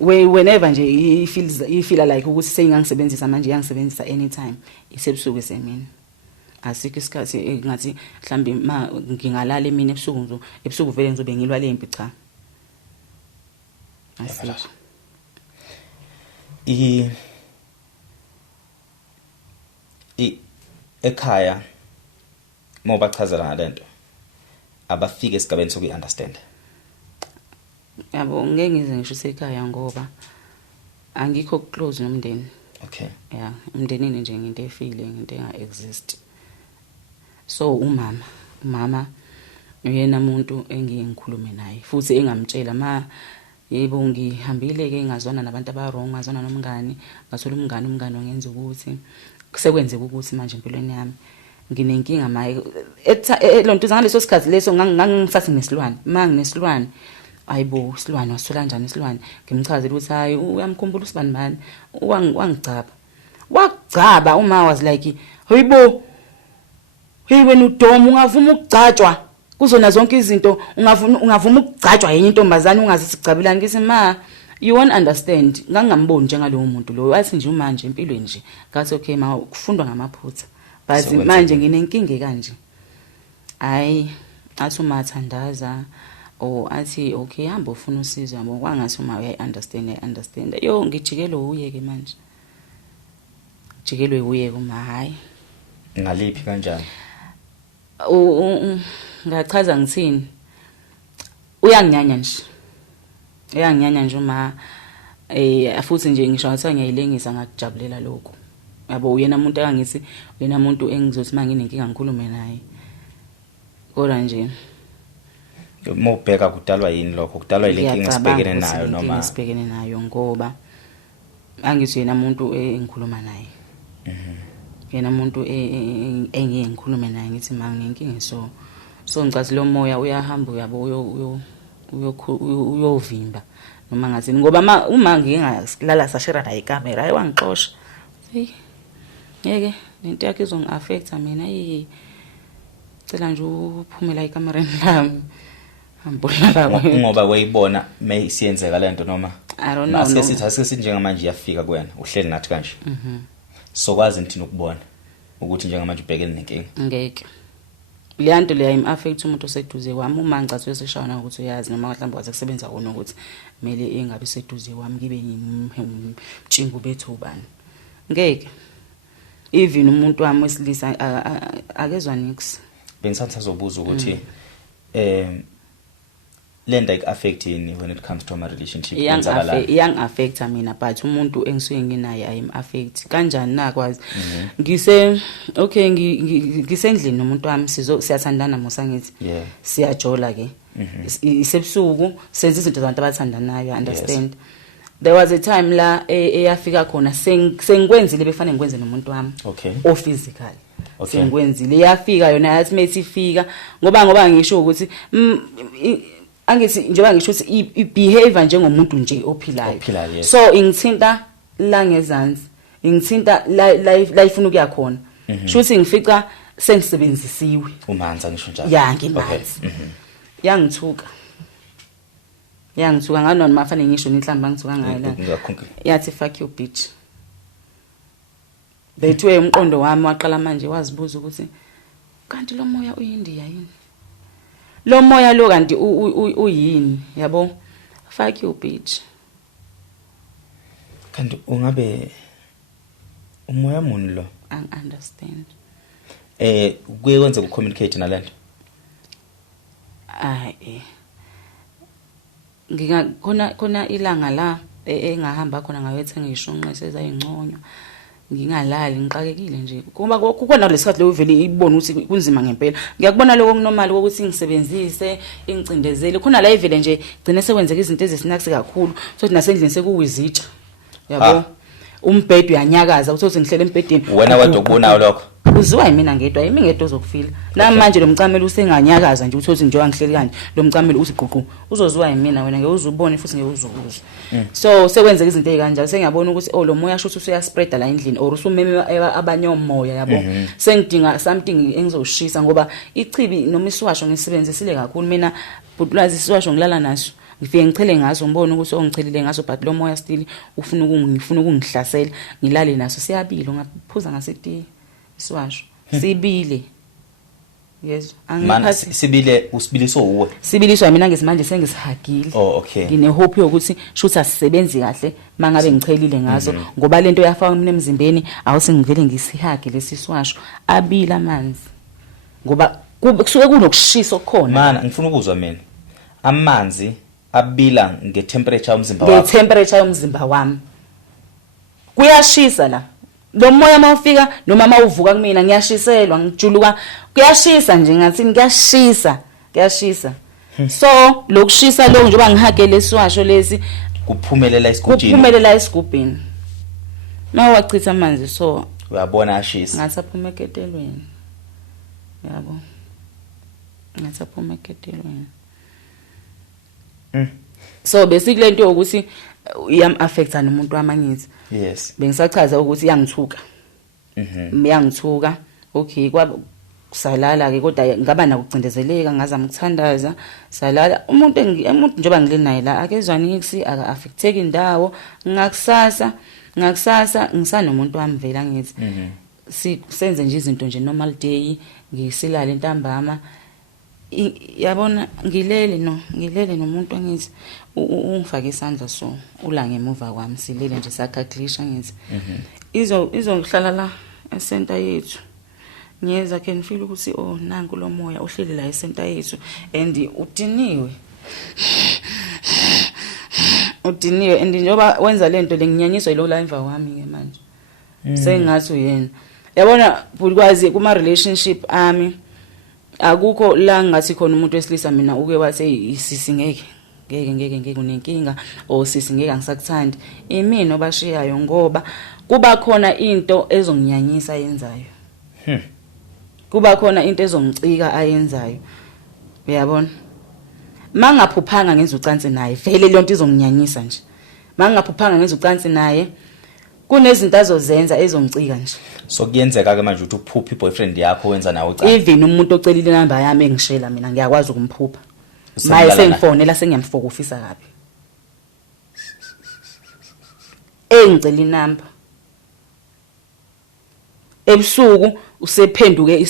Whenever nje ifeel like ukuthi sengingasebenzisa manje yangisebenzisa anytime isebusuku esemini. Asikho isikhathi ngathi mhlambe ngingalala emini ebusuku vele ngizobe ngilwa lempi, cha. Asikho. Ekhaya moba chazela ngalento abafike esigabeni sokuyi-understand. Yabo ngeke ngize ngisho sekhaya ngoba angikho close nomndeni. Okay. Yeah, umndenini nje into efeeling into enga-exist. So umama uyena umuntu engikhulume naye futhi engamtshela yebo ngihambile ke ngazwana nabantu abarong, ngazwana nomngani, ngathola umngani ongenza ukuthi kusekwenzeka ukuthi manje empilweni yami nginenkinga maye lonto ngaleso sikhathi leso ngangisathi nesilwane, nginesilwane. Ayibo isilwane wasithola kanjani isilwane? Ngimchazela ukuthi hayi uyamkhumbula usibani mani, wangigcaba. Wagcaba uma was like, "Hayibo, hey wena uDom ungavuma ukugcatshwa kuzona zonke izinto, ungavuma ukugcatshwa yenye intombazana ungazi sigcabelani." Ngithi you won't understand. Ngangamboni njengalowo muntu lo, wathi nje manje empilweni nje ngathi okay kufundwa ngamaphutha, but manje nginenkinga kanje. Hayi athi umathandaza athi okay hamba ufuna usizo, yabo kwangathi uya-understand. Yo ngijikelwe uye ke manje. Jikelwe uye hayi. Ngaliphi kanjani? Ngachaza ngithini? Uyanginyanya nje futhi nje ngisho ngathi ngiyayilengisa ngakujabulela lokho. Yabo uyena umuntu akangithi uyena umuntu engizothi manginenkinga ngikhulume naye. Kodwa nje mobheka kudalwa yini lokho? Kudalwa ilenkinga esibhekene nayo noma esibhekene nayo ngoba angithi yena umuntu engikhuluma naye. Yena umuntu engikhulume naye ngithi nginenkinga so ngicathi lo moya uyahamba uyabo uyovimba noma ngathi ngoba uma ngingasilala sashera la ikamera ayewangixosha. Ngeke lento yakhe izongi-affecta mina. Cela nje uphume la ikamereni lami. Ngoba wayibona mayisiyenzeka lento noma I don't know. Asesithi njengamanje iyafika kuwena uhleli nathi kanje. Sokwazi nithini ukubona ukuthi njengamanje ubhekene nenkinga? Ngeke. Leyanto leya im-affect umuntu oseduze kwami uma ngicathi uyaseshana ukuthi uyazi noma mhlawumbe wathi kusebenza kona ukuthi kumele engabe seduze kwami ngibe ngimtshinga bethu ubani. Ngeke. Even umuntu wami wesilisa akezwa nix. Bengisathi azobuza ukuthi lenda ik-affect yini when it comes to my relationship? Yang affect mina but umuntu engisuke nginaye ayim-affect kanjani nakwazi. Ngisendlini nomuntu wami siyathandana mosangithi. Siyajola ke. Isebusuku senza izinto zabantu abathandanayo, understand. There was a time la eyafika khona sengikwenzile befane ngikwenze nomuntu wami okay o physical. sengikwenzile iyafika yona yathi methi ifika ngoba ngisho ukuthi angithi njengoba ngisho ukuthi ibehavior njengomuntu nje ophilayo so ingithinta la ngezansi ingithinta la ifuna ukuya khona shothi ngifica sengisebenzisiwe umanza ngisho njalo ya ngimanzi yangithuka nganona mafane ngisho ninhlamba ngithuka ngayo la yathi fuck you bitch bethu umqondo wami waqala manje wazibuza ukuthi kanti lo moya uyindiya yini lo moya lo kanti uyini yabo fuck you bitch kanti ungabe umoya muni lo I understand kuye kwenze ukucommunicate nalento khona ilanga la engahamba khona ngawethenga ishonqese ezayingconywa ngingalali ngiqakekile nje kuba kukhona lesikhathi lo vele ibona ukuthi kunzima ngempela ngiyakubona lokho kunormal ukuthi ngisebenzise ingicindezele khona la ivele nje gcine sekwenzeka izinto ezisinakisi kakhulu sothi nasendlini sekuwizitsha yabo umbhedo uyanyakaza uthi ngihlele embhedeni wena kade ukubonayo lokho uziwa yimina ngedwa yimi ngedwa ozokufila nami manje lo mcamelo usenganyakaza nje uthi njengoba ngihleli kanje lo mcamelo uthi guqu uzoziwa yimina wena ngeke uzubone futhi ngeke uzukuzwa so sekwenzeka izinto ezikanjalo sengiyabona ukuthi lo moya shothi usuya spreada la endlini or usumeme abanye omoya yabo sengidinga something engizoshisa ngoba ichibi noma isiwasho ngisebenzisile kakhulu mina butulazi isiwasho ngilala naso ngifike ngichele ngaso ngibone ukuthi ongichelile ngaso but lo moya still ufuna ukungihlasela ngilale naso siyabili ngaphuza ngasetiye isiwasho sibile yes angiphathi sibile usibiliswa uwe sibiliswa mina ngesimanje sengisihagile okay ngine hope yokuthi shothi asisebenzi kahle mangabe ngichelile ngazo ngoba lento yafaka mina emzimbeni awusengivele ngisihage lesiswasho abila amanzi ngoba kusuke kunokushisa okukhona mana ngifuna ukuzwa mina amanzi abila ngetemperature yomzimba wakho ngetemperature yomzimba wami kuyashisa la lo moya mawufika noma mawuvuka kumina ngiyashiselwa ngijuluka kuyashisa nje ngathi kuyashisa so lokushisa lo njengoba ngihage leswasho lesi kuphumelela esigubhini mawachitha amanzi so uyabona ashisa ngasaphuma eketelweni yabo ngasaphuma eketelweni so basically into ukuthi iyam affecta nomuntu wamangithi yes bengisachaza ukuthi iyangithuka iyangithuka okay salala ke kodwa ngaba nakucindezeleka ngazama ukuthandaza salala umuntu njengoba ngilinayo la akezwani ngisi aka affecteki indawo ngakusasa ngisanomuntu wami vela ngithi senze nje izinto nje normal day ngisilala entambama yabona ngilele nomuntu ngithi ungifake isandla so ula ngemuva kwami silele nje sakaklisha ngithi izohlala la esenta yethu ngiyeza can feel ukuthi nanku lo moya ohleli la esenta yethu and udiniwe and njoba wenza lento lenginyanyiswa lo la emva kwami ke manje sengathi uyena yabona ukwazi kuma relationship ami akukho la ngathi khona umuntu wesilisa mina uke wathi isisi ngeke unenkinga sisi ngeke angisakuthandi imini obashiyayo ngoba kuba khona into ezonginyanyisa yenzayo kuba khona into ezongicika ayenzayo uyabona mangaphuphanga ngenza ucansi naye vele le nto izonginyanyisa nje mangaphuphanga ngenza ucansi naye kunezinto azozenza ezongicika nje so kuyenzeka ke manje ukuthi uphuphe boyfriend yakho wenza nawe ucansi even umuntu ocelile inamba yami engishela mina ngiyakwazi ukumphupha maye sengifonela sengiyamfokufisa kabi engicela inamba ebusuku usephenduke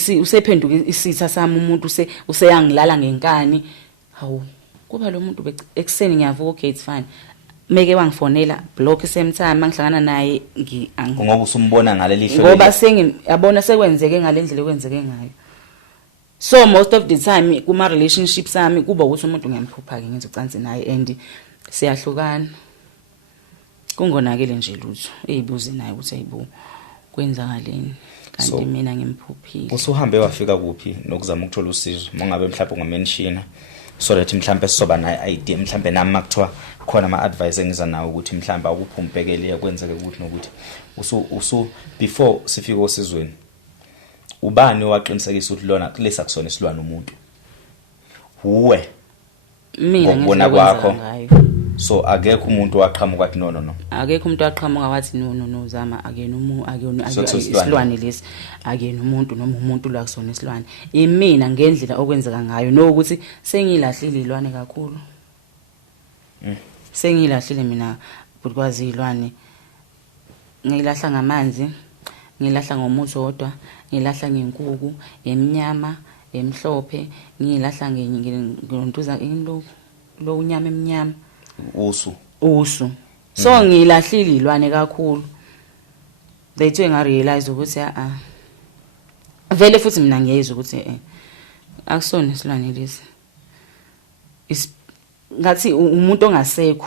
isitha sami umuntu useyangilala ngenkani hawu kuba lo muntu ekseni ngiyavuka okay it's fine meke wangifonela block same time mangihlangana naye ngoba usumbona ngale lihlo ngoba yabona sekwenzeke ngalendlela ekwenzeke ngayo so most of the time kuma relationships sami kuba ukuthi umuntu ngiyamphupha ke ngenza ucansi naye and siyahlukana kungonakele nje lutho ezibuze naye ukuthi ayibo kwenza ngaleni kanti mina ngimphuphile usuhambe wafika kuphi nokuzama ukuthola usizo mangabe mhlawumbe ngamenshina so that mhlawumbe sizoba na idea mhlawumbe nami makuthiwa khona ama advice engiza nawo ukuthi mhlawumbe akuphumbekele yakwenzeke ukuthi nokuthi usu before sifike osizweni ubani waqinisekisa ukuthi lona kulesa kusona isilwane umuntu uwe mina ngokubona ngendlela kwakho okwenza ngayo. so akekho umuntu waqhamuka athi no Akekho umuntu aqhamuka wathi no zama akena So, isilwane lesi akena umuntu noma umuntu la kusona isilwane. Imina ngendlela okwenzeka ngayo nokuthi sengilahlile ilwane kakhulu. Sengilahlile mina ukwazi ilwane. Ngilahla ngamanzi, ngilahla ngomuthi wodwa, ngilahla ngenkuku, emnyama, emhlophe, ngilahla ngentuza lo unyama emnyama. Usu. So ngilahlile ilwane kakhulu. That's when I realized ukuthi vele futhi mina ngiyezwa ukuthi akusona isilwane lesi. Ngathi umuntu ongasekho.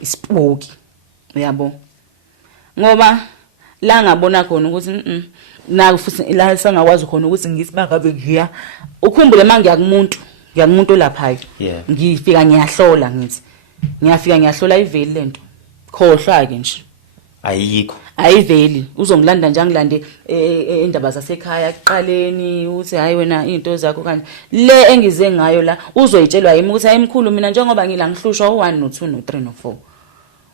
Isipoki. Uyabo. Ngoba la ngabona khona ukuthi na futhi la sangakwazi khona ukuthi ngithi bangabe ngiya ukhumbule ngiyakumuntu lapha ngifika ngiyahlola ngithi ngiyafika ngiyahlola iveli lento khohlwa ke nje ayiveli uzongilanda nje angilande endaba zasekhaya ekuqaleni uthi hayi wena into zakho kanje le engize ngayo la uzoyitshelwa yimi ukuthi ayimkhulu mina njengoba ngila ngihlushwa u1 no2 no3 no4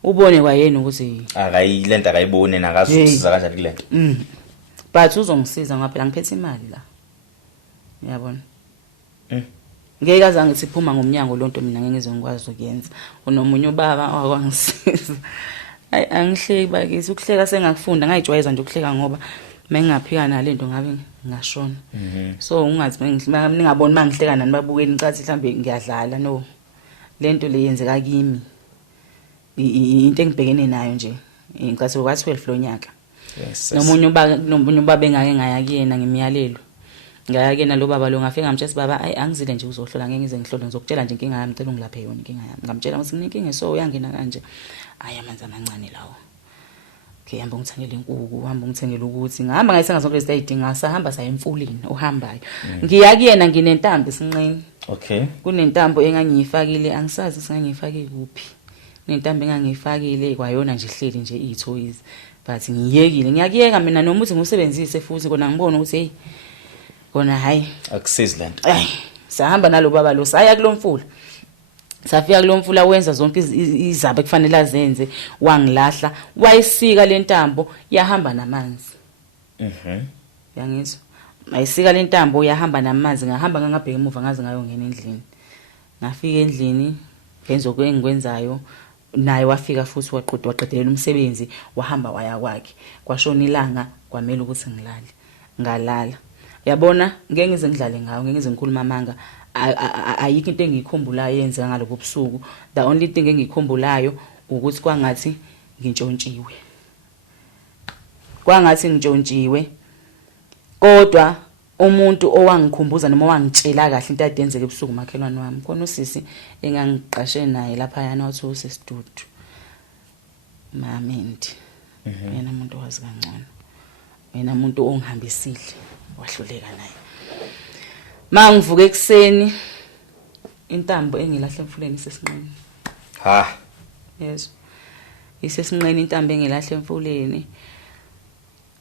ubone kwayena ukuthi akayilento akayibone nakazukusiza kanjani kulento but uzongisiza ngoba phela ngiphethe imali la uyabona ngeke azange siphuma ngomnyango lonto mina ngeke ngize ngikwazi ukuyenza unomunye ubaba okwangisiza angihleki bakithi ukuhleka sengakufunda ngayijwayeza nje ukuhleka ngoba mengingaphika nalento ngabe ngashona so ungathi ningaboni mangihleka nani babukeni ngicathi mhlambe ngiyadlala no lento le yenzeka kimi into engibhekene nayo nje ngicathi kwa12 lonyaka nomunye ubaba engake ngaya kuyena ngimiyalelo ngaya kuyena lo baba lo ngafika ngamtshela baba angizile nje uzohlola ngeke ngize ngihlole ngizokutshela nje inkinga yami ngicela ungilaphe yona inkinga yami ngamtshela ukuthi nginenkinga so uyangena kanje amanzi amancane lawo okay hamba ngithengele inkukhu hamba ngithengele ukuthi ngihamba ngayithenga zonke lezi ayidinga sahamba saya emfuleni uhambayo ngiya kuyena nginentambo esinqeni kunentambo engangiyifakile angisazi singangiyifake kuphi nentambo engangiyifakile kwayona nje ihleli nje izithoyiz but ngiyekile ngiyakuyeka mina noma uthi ngusebenzise futhi kona ngibona ukuthi hey kona hayi akusizi lento sahamba nalo baba lo saya kulomfula safika kulomfula wenza zonke izaba kufanele azenze wangilahla wayisika lentambo yahamba namanzi yangizwa ayisika lentambo yahamba namanzi ngahamba ngangabheka emuva ngaze ngayongena endlini ngafika endlini ngenzo kwengikwenzayo naye wafika futhi waqedelela umsebenzi wahamba waya kwakhe kwashona ilanga kwamela ukuthi ngilale ngalala yabona ngeke ngize ngidlale ngawo ngeke ngize ngikhuluma amanga ayikho into engiyikhumbulayo yenzeka ngalobo busuku the only thing engiyikhumbulayo ukuthi kwangathi ngintshontshiwe kodwa umuntu owangikhumbuza noma wangitshela kahle into ayidenzeke ebusuku makhelwane wami khona usisi engangiqashe naye lapha yana wathi usestudio Mamendi yena umuntu owazi kangcono yena umuntu ongihambisile wahluleka naye mangivuka ekseni intambo engilahle emfuleni isesinqeni yes isesinqeni intambo engilahle emfuleni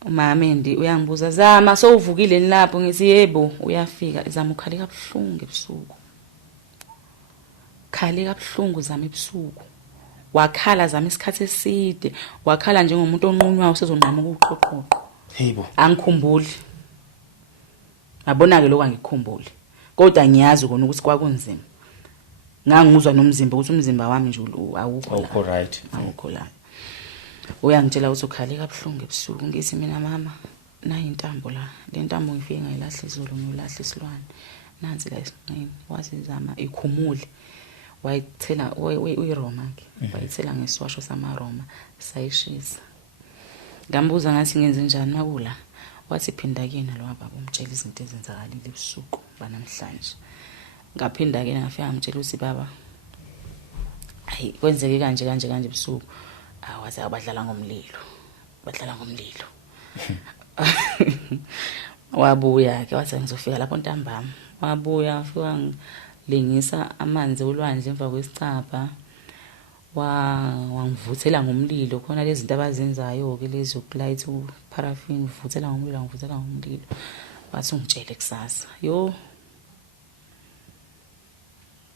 uMamendi uyangibuza zama sowuvukile lapho ngithi yebo uyafika zama ukhale kabuhlungu ebusuku khale kabuhlungu zama ebusuku wakhala zama isikhathi eside wakhala njengomuntu onqunywayo usezonqama ukuqoqoqa yebo angikhumbuli ngabona ke lokho angikhumbuli kodwa ngiyazi kona ukuthi kwakunzima ngangimuzwa nomzimba ukuthi umzimba wami nje awukho right awukho la uyangitshela ukuthi ukhale kabuhlungu ebusuku ngithi mina mama nayi intambo la le ntambo ngifike ngayilahla izolo ngiyolahla isilwane nansi la esinqeni wasizama ikhumule wayithela uyiRoma ke wayithela ngeswasho samaRoma sayishisa ngambuza ngathi ngenze njani makula wathi phinda kena lo baba umtshela izinto ezenzakalile ebusuku banamhlanje ngaphinda ke ngafika ngamtshela ukuthi baba hayi kwenzeke kanje ebusuku wathi abadlala ngomlilo wabuya ke wathi ngizofika lapho ntambama wabuya afika ngilingisa amanzi olwandle emva kwesicapha wangivuthela ngomlilo khona lezi zinto abazenzayo ke lezi ukulight paraffin uvuthela ngomlilo wathi ungitshele kusasa yo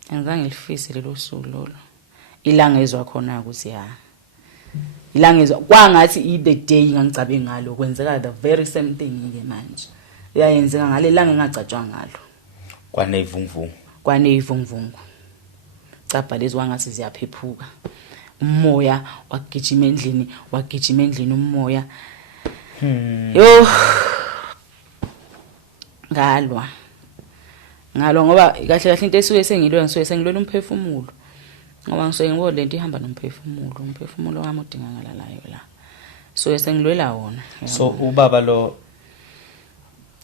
angizange ngilifise lelo suku lolo ilanga ezwa khona ukuthi ya ilanga ezwa kwangathi the day ngangicabe ngalo kwenzeka the very same thing ke manje yayenzeka ngale langa engacatshwa ngalo kwaneyivunguvungu capha lezi wangathi ziyaphephuka umoya wagijima endlini umoya yo ngalwa ngoba kahle into esuke sengilwela umphefumulo ngoba ngisuke ngibona lento ihamba umphefumulo wami udingakalalayo la so sengilwela wona so ubaba lo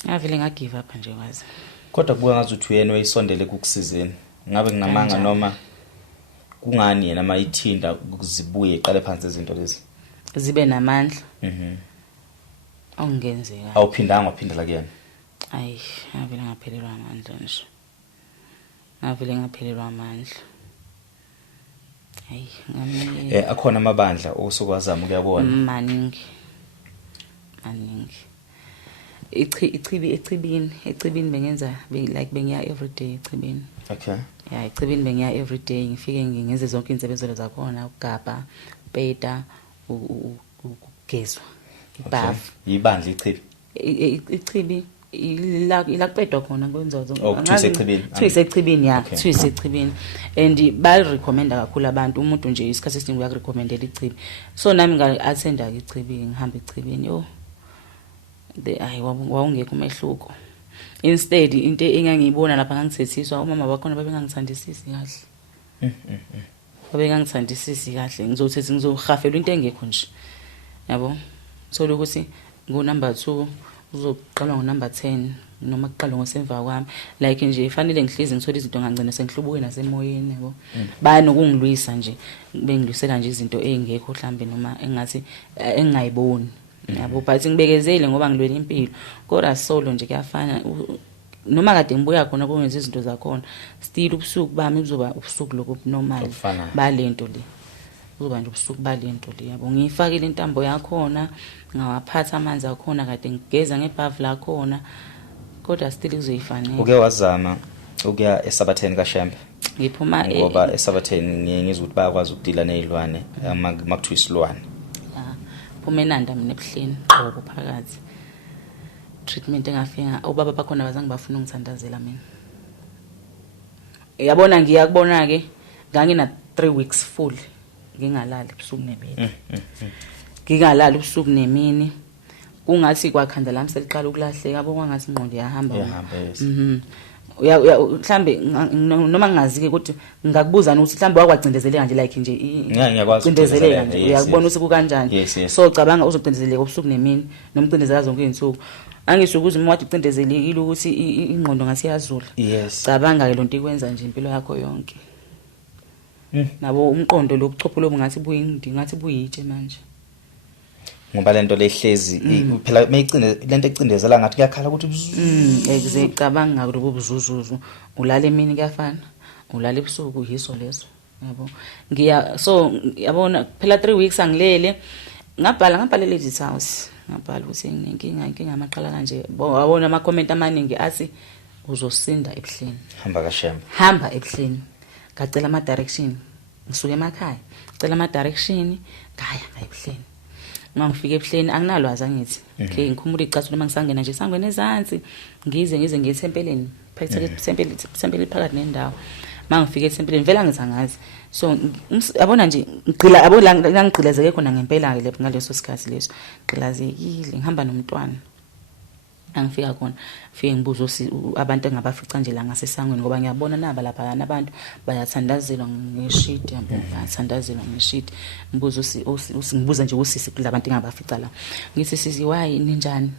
ngavele ngagive up nje kwazi kodwa kubuka ngazuthi uyena wayisondele kukusizeni ngabe nginamanga noma kungani yena mayithinda ukuzibuye iqale phansi izinto lezi zibe namandla awungenzeka awuphindanga waphindela kuyena ayi ngavele ngaphelelwa amandla hayi ngami akhona amabandla okusokwazama ukuyabona maningi echibini bengenza like bengiya every day echibini okay ya echibini bengiya every day ngifike ngenze zonke insebenzo zakhona ukugaba peta ugezwa ibafu yibandla ichibi ilakupedwa khona kwenza zonke Thuyisechibini ya Thuyisechibini and ba recommenda kakhulu abantu umuntu nje isikhathi esiningi uyakurecommendela ichibi so nami nga-attenda ke ichibi ngihamba ichibini yo wawungekho umehluko instead into engangiyibona lapha ngangithethiswa umama bakhona babengangithandisisi kahle babengangithandisisi kahle ngizohafela into engekho nje yabo so lokuthi ngo number 2 uzoqala ngo number 10 noma kuqala ngosemva kwami like nje ifanele ngihlizi ngithola izinto ngangcina sengihlubukwe nasemoyeni yabo bayanokungilwisa nje bengilwisela nje izinto ezingekho mhlambe noma engathi engayiboni yabo but ngibekezele ngoba ngilwela impilo kodwa solo nje kuyafana noma kade ngibuya khona kwenza izinto zakhona still ubusuku bami kuzoba ubusuku lokho normal balento le uzoba nje ubusuku balento le yabo ngifakile intambo yakhona ngawaphatha amanzi akhona kade ngigeza ngebhavu la khona kodwa still kuzoyifanele uke wazama ukuya esabatheni kaShembe ngiphuma ngoba esabatheni ngizwe ukuthi bayakwazi ukudila nezilwane makuthiwa isilwane phuma eNanda mina ebuhleni qobo phakathi treatment engafika ubaba bakhona bazange bafuna ungithandazela mina yabona ngiyakubona ke ngangina 3 weeks full ngingalali ebusuku nemini kungathi kwakhanda lami seliqala ukulahleka yabo kwangathi ingqondo yahamba mhlambe noma ngingazi ke ukuthi ngakubuza ukuthi mhlambe wakwacindezeleka nje like nje ngiyakwazi nje uyakubona ukuthi kukanjani so cabanga uzocindezeleka ubusuku nemini nomcindezela zonke izinsuku angisho ukuthi uma wathi ucindezelekile ukuthi ingqondo ngasi yazula cabanga ke lonto ikwenza nje impilo yakho yonke nabo umqondo lobuchopho lobu ngathi ngathi buyitshe manje ngoba lento lehlezi phela mayicinde lento ecindezela ngathi kuyakhala ukuthi exactly cabanga lobu buzuzuzu ulala emini kuyafana ulala ebusuku yiso leso yabo so yabona phela 3 weeks angilele ngabhala ladies house ngabhala ukuthi inkinga amaqala kanje wabona ama comment amaningi athi uzosinda ebuhleni hamba ebuhleni ngacela ama direction ngisuke emakhaya ngicela ama direction ngaya ebuhleni ngangifika ebuhleni anginalwazi angithi okay ngikhumula icathulo uma ngisangena nje sangwena ezansi ngize ngiyethempeleni phakathi phakathi nendawo mangifika ethempeleni vela ngizangazi so yabona nje ngigcila yabo la ngigcilazeke khona ngempela ke lapho ngaleso sikhathi leso ngigcilazekile ngihamba nomntwana angifika khona fike ngibuza abantu engabafica nje la ngasesangweni ngoba ngiyabona naba lapha abantu bayathandazelwa ngeshidi yabo bayathandazelwa ngeshidi ngibuza ngibuza nje usisi kulabantu engabafica la ngithi sisi why ninjani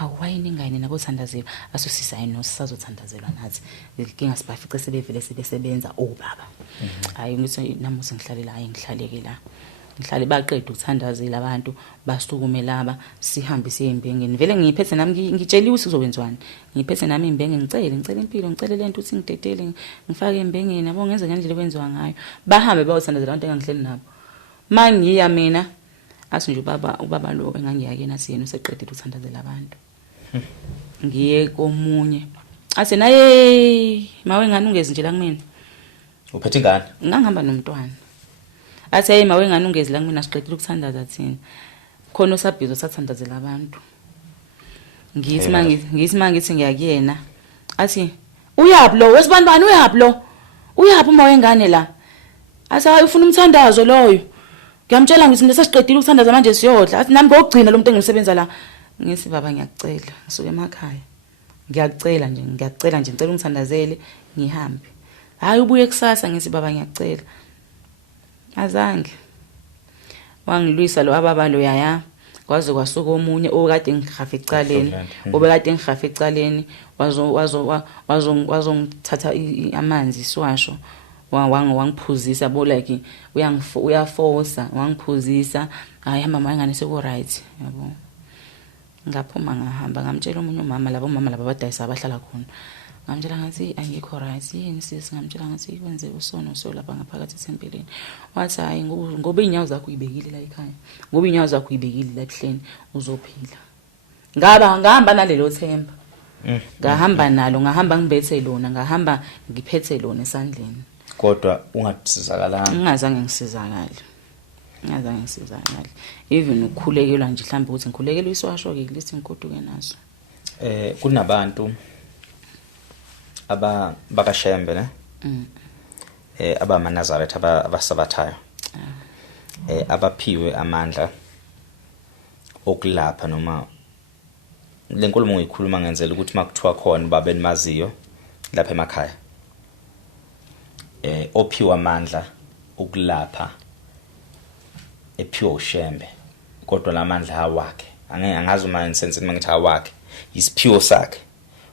awuwayi ningayini nabothandazelwa asosisa yini nosazothandazelwa nathi inkinga sibafice sebevele sebesebenza obaba hayi ngithi namusi ngihlalela hayi ngihlaleke la ngihlale baqeda ukuthandazela abantu basukume laba sihambe siye embengeni vele ngiphethe nami ngitsheliwe ukuthi kuzokwenziwani ngiphethe nami imbenge ngicela impilo ngicela lento ukuthi ngidedele ngifake embengeni yabo ngenze ngendlela ekwenziwa ngayo bahambe bayothandazela abantu engangihleli nabo mangiya mina athi nje ubaba lo engangiyakena siyena useqedile ukuthandazela abantu ngiye komunye athi naye mawe ngani ungezi nje la kumina uphethe ingane ngangihamba nomntwana athi hey mawe ngani ungezi la kumina siqedile ukuthandaza thina khona osabhizo sathandazela abantu ngithi mangithi ngiyakuyena athi uyaphi lo wesibani uyaphi lo uyaphi uma wengane la athi ufuna umthandazo loyo ngiyamtshela ngithi nesesiqedile ukuthandaza manje siyodla athi nami ngokugcina lo muntu engisebenza la ngithi baba ngiyacela ngisuke emakhaya ngiyacela nje ngicela ungithandazele ngihambe hayi ubuye kusasa ngithi baba ngiyacela azange wangilwisa lo ababa lo yaya kwaze kwasuka omunye okade ngihafe ecaleni obekade ngihafe ecaleni wazongithatha amanzi siwasho wangiphuzisa bo like uyaforsa wangiphuzisa hayi mama ingane seko right yabo ngaphuma ngahamba ngamtshela omunye umama laba abadayisa abahlala khona ngamtshela ngathi angikho right yini sisi ngamtshela ngathi kwenze usono so lapha ngaphakathi esempilweni wathi hayi ngoba inyawo zakho uyibekile la ekhaya ngoba inyawo zakho uyibekile la ebuhleni uzophila ngahamba nalelo themba ngahamba nalo ngahamba ngibethe lona ngahamba ngiphethe lona esandleni kodwa ungathisakalanga ngingazange ngisizakale even ukukhulekelwa nje mhlawumbe ukuthi ngikhulekelwe iswasho ke lithi ngikoduke naso kunabantu bakashembe ne abamaNazaretha abasabathayo abaphiwe amandla okulapha noma lenkulumo ngiyikhuluma ngenzela ukuthi makuthiwa khona babeni maziyo lapha emakhaya ophiwa amandla okulapha ephiwe ushembe kodwa lamandla awakhe angazi uma insense mangithi awakhe isiphiwo sakhe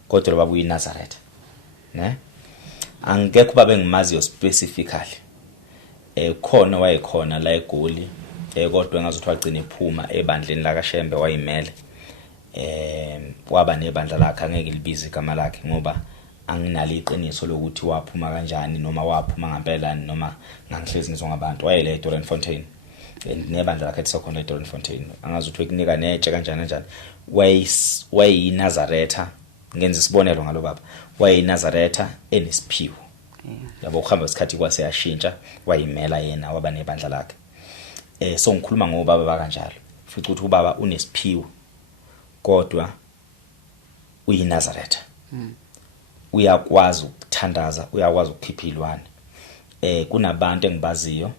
kodwa baba uyiNazaretha ne angekho babe ngimaziyo specifically khona wayekhona la eGoli kodwa engazuthi wagcina ephuma ebandleni la kaShembe wayimele waba nebandla lakhe angeke libize igama lakhe ngoba anginalo iqiniso lokuthi waphuma kanjani noma waphuma ngempela noma ngangihlezi ngizwa ngabantu wayele eDoornfontein nebandla lakhe lisekhona eDoornfontein angazuthi ekunika netshe kanjani wayiNazaretha ngenza isibonelo ngalo baba wayiNazaretha enesiphiwo yabo ukuhamba isikhathi kwase yashintsha wayimela yena waba nebandla lakhe so ngikhuluma ngobaba bakanjalo futhi ukuthi ubaba unesiphiwo kodwa uyiNazaretha uyakwazi ukuthandaza uyakwazi ukukhipha ilwane kunabantu engibaziyo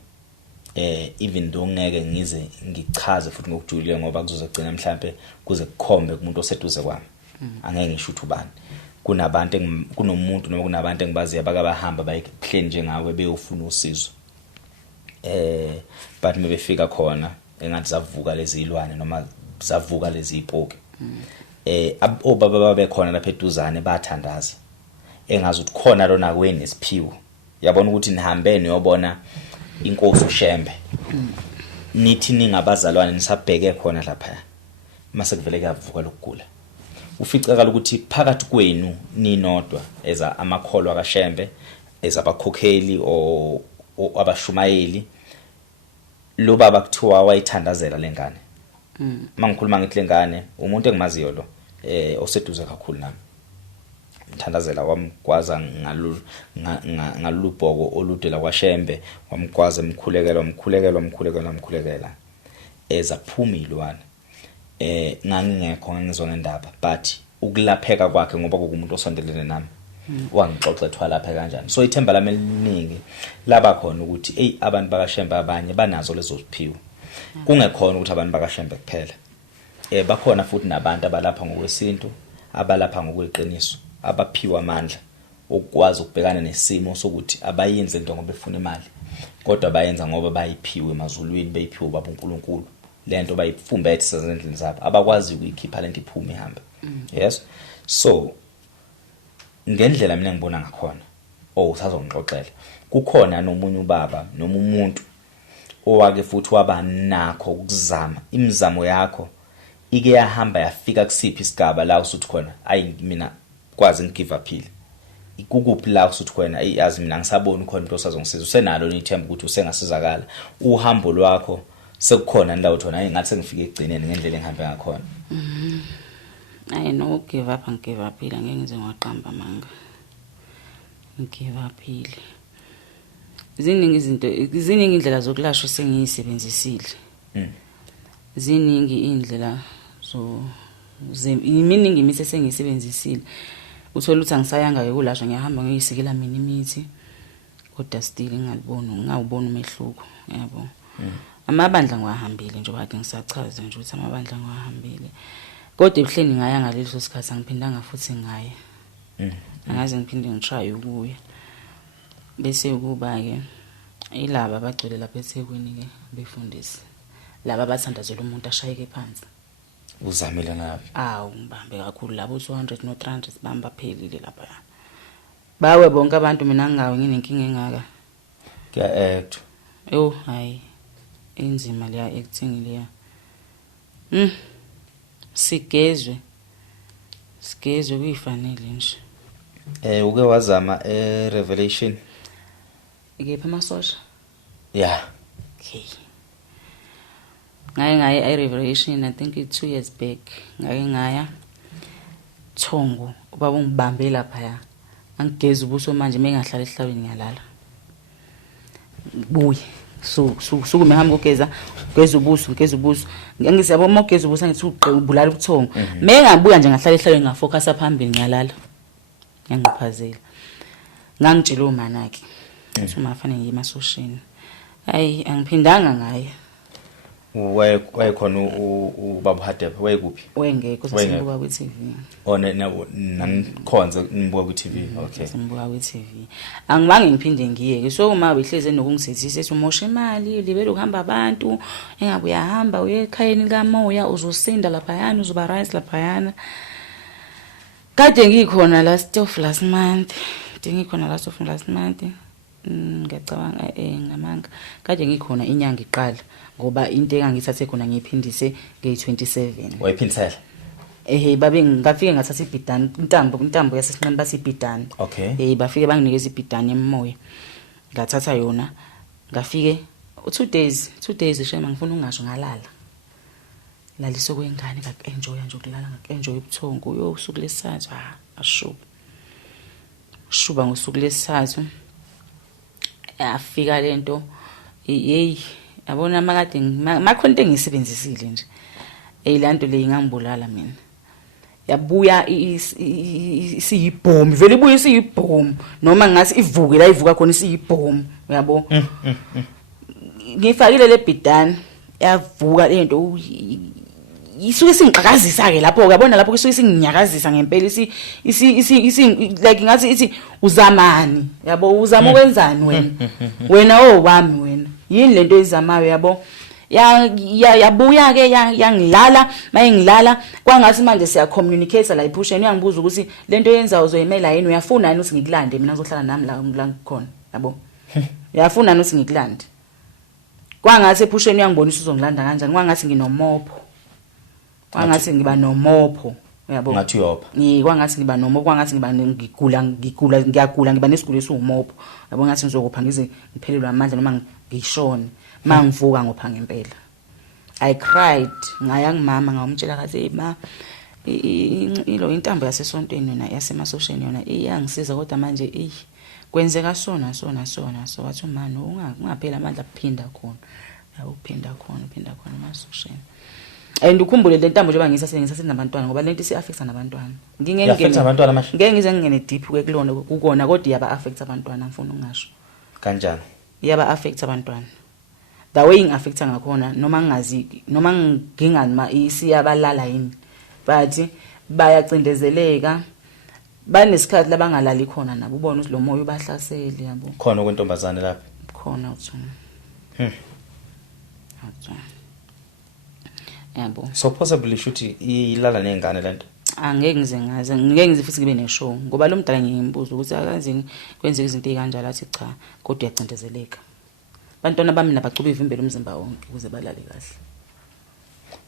even though ngeke ngize ngichaze futhi ngokujulile ngoba kuzoze kugcina mhlambe kuze kukhombe kumuntu oseduze kwami angeke ngisho ukuthi ubani kunabantu kunomuntu noma kunabantu engibaziyo abakabahamba bayihleni njengawe beyofuna usizo but mebefika khona engathi zavuka lezi ilwane noma zavuka lezi ipoke obaba babekhona lapha eduzane bathandaza engazi ukuthi khona lona kwenesiphiwo yabona ukuthi nihambe niyobona inkosi uShembe nithi ningabazalwane nisabheke khona lapha mase kuvele kuyavuka lokugula uficakala ukuthi phakathi kwenu ninodwa eza amakholwa akaShembe ezabakhokheli o abashumayeli lo baba kuthiwa wayithandazela lengane mangikhuluma ngithi lengane umuntu engimaziyo lo oseduze kakhulu nami mthandazela wamgwaza ngalubhoko olude la kwaShembe wamgwaza emkhulekela ezaphuma ilwane ngangingekho ngizwa ngendaba but ukulapheka kwakhe ngoba kumuntu osondelene nami wangixoxa ethwa lapha kanjani so ithemba lami eliningi laba khona ukuthi abantu bakaShembe abanye banazo lezo ziphiwo kungekhona ukuthi abantu bakaShembe kuphela bakhona futhi nabantu abalapha ngokwesintu abalapha ngokweqiniso abaphiwa amandla okwazi ukubhekana nesimo sokuthi abayenze into ngoba befuna imali kodwa bayenza ngoba bayiphiwe emazulwini bayiphiwe baba uNkulunkulu lento bayifumbethe sezindlini zabo abakwazi ukuyikhipha lento iphume ihambe yes so ngendlela mina ngibona ngakhona usazongixoxela kukhona nomunye ubaba noma umuntu owake futhi waba nakho ukuzama imizamo yakho ike yahamba yafika kusiphi isigaba la usuthi khona ayi mina kwazi ngigive uphile ikukuphi la usuthi khona yazi mina ngisabona khona into osazongisiza usenalo nithemba ukuthi usengasizakala uhambo lwakho sekukhona ndawo thona hayi ngathi sengifike egcineni ngendlela engihambe ngakhona I know give up and give up ile ngeke ngize ngwaqamba manga ngive up ile ziningi indlela zokulashwa sengiyisebenzisile ziningi indlela iminingi imise sengiyisebenzisile uthola ukuthi angisayanga ukulashwa ngiyahamba ngiyisikela mina imithi kodwa still ngawubona umehluko yabo amabandla ngiwahambile nje kade ngisachaza nje ukuthi amabandla ngiwahambile kodwa ebuhleni ngaya ngaleso sikhathi angiphindanga futhi ngaya angaze ngiphinde ngitry ukuya bese kuba ke ilaba bagcwele lapha eThekwini ke befundisi laba bathandazela umuntu ashayeke phansi uzamile ngapi ngibambe kakhulu labo 200 no 300 bamba phelile lapha bawe bonke abantu mina ngingawe nginenkinga engaka kuya act hayi inzima leya acting leya sigezwe kuyifanele nje uke wazama Revelation ikepha amasosha yeah okay ngaye Revelation I think it's 2 years back ngaya Thongo ubaba ungibambe lapha ya angigeza ubuso manje mengahlala ehlabeni ngiyalala buye suku mehamba ukugeza ubuso ngisiyabo mogeza ubuso ngithi ubulala ubuthongo mengabuya nje ngahlala ehlabeni ngafocus phambili ngiyalala ngiqhaphazela ngangitshela umanake ukuthi umafane ngiye emasosheni hayi angiphindanga ngaye wayekhona ubaba Hadebe wayekuphi wengekho sasimbuka ku TV nanikhonza nibuka ku TV okay simbuka ku TV angibange ngiphinde ngiyeke so uma behleze nokungisethisa ethi umosha imali libele ukuhamba abantu engabe uyahamba uye ekhayeni kamoya uzosinda lapha yana uzoba right lapha yana kade ngikhona last month ngiyacabanga ngamanga kade ngikhona inyanga iqala ngoba into engangithathe khona ngiyiphindise nge27 wayiphindisela babe ngafike ngathatha ibhidani intambo yasesinqani basibhidani okay bafike banginikeza ibhidani emoya ngathatha yona ngafike 2 days shema ngifuna ungasho ngalala laliso kwengane enjoy nje ukulala enjoy ubuthongo uyosuku lesithathu shuba ngosuku lesithathu afika lento yabona makade makhona into engisebenzisile nje lanto le ingangibulala mina yabuya isiyibhomu vele ibuye isiyibhomu noma ngasi ivuke la ivuka khona isiyibhomu yabo ngifakile le bhidani yavuka lento isuke singiqhakazisa ke lapho uyabona lapho isuke singinyakazisa ngempela like ngathi ithi uzamani yabo uzama ukwenzani wena owami wena yini lento ezamayo yabo yabuya ke yangilala mayengilala kwangathi manje siya communicate la iphusheni uyangibuza ukuthi lento yenza uzoyimela yini uyafuna yini ukuthi ngikulande mina ngizohlala nami la ngikhona yabo uyafuna yini ukuthi ngikulande kwangathi ephusheni uyangibonisa uzongilanda kanjani kwangathi nginomopho kwangathi ngiba nomopho yabo ngathi uyopha kwangathi ngiba nomopho kwangathi ngiyagula ngiba nesigulo esiwumopho yabo ngathi ngizokupha ngize ngiphelelwe amandla noma ngishone mangivuka ngopha ngempela I cried ngaya ngimama ngawumtshela kathi ma ilo intambo yasesontweni yona yasemasosheni yona iyangisiza kodwa manje kwenzeka sona so wathi manje ungaphela amandla kuphinda khona uphinda khona emasosheni and ukhumbule le ntambo njengoba ngisasengabantwana ngoba lento isi affects nabantwana ngeke ngize ngene deep kukona kodwa yaba affects abantwana ngifuna ungasho kanjani yaba affects abantwana the way ingaffecta ngakhona noma ngingazi noma ngingani isiyabalala yini but bayacindezeleka banesikhathi labangalali khona nabo ubona ukuthi lo moya ubahlasele yabo khona kwentombazane lapha khona uthuna yabo so possibly shuthi ilala nengane lento angeke ngize futhi ngibe neshow ngoba lo mdala ngiyimbuza ukuthi akazini kwenzeka izinto ezikanjalo athi cha kodwa uyacindezeleka abantwana bami nabacuba ivimbela umzimba wonke ukuze balale kahle.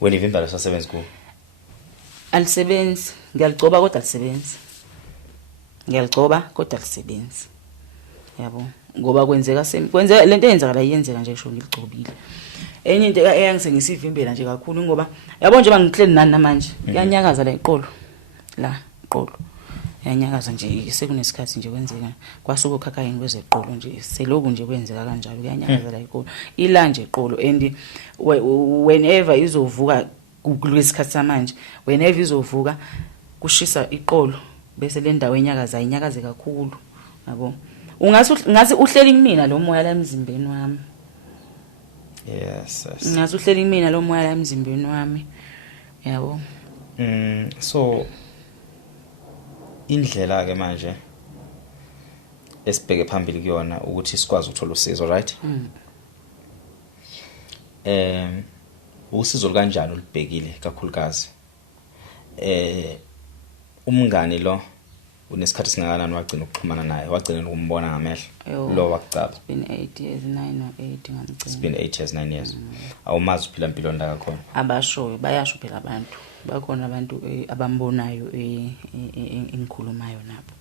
Wena ivimbela sasebenza ku Alisebenzi, ngiyaligcoba kodwa alisebenzi. Ngiyaligcoba kodwa alisebenzi. Yabo, ngoba kwenzeka lento eyenzakala iyenzeka nje ngisho ngiligcobile. Enye into eyangise nje kakhulu ngoba yabo nje bangihleli nani namanje kuyanyakaza la iqolo. La iqolo. Yanyakaza nje sekunesikhathi nje kwenzeka kwasuka ukhakhayini kwezeqolo nje seloku nje kwenzeka kanjalo kuyanyakaza la iqolo. Ilanje iqolo and whenever izovuka kulwesikhathi samanje whenever izovuka kushisa iqolo bese le ndawo enyakaza inyakaze kakhulu yabo. Ngathi uhleli kumina lo moya la emzimbeni wami. Yes. Ngathi uhleli kumina lo moya la emzimbeni wami. Yabo. So indlela ke manje esibheke phambili kuyona ukuthi sikwazi ukuthola usizo, right? Usizo kanjani olibhekile kakhulukazi? Umngani lo unesikhathi singakanani wagcina ukuxhumana naye, wagcina ukumbona ngamehlo lo wakucaba? It's been 8 years, 9 or 8 ngamgcina. It's been 8 years, 9 years. Awumazi uphila impilo ndaka khona. Abashoyo bayasho phela abantu. Bakhona abantu abambonayo engikhulumayo nabo.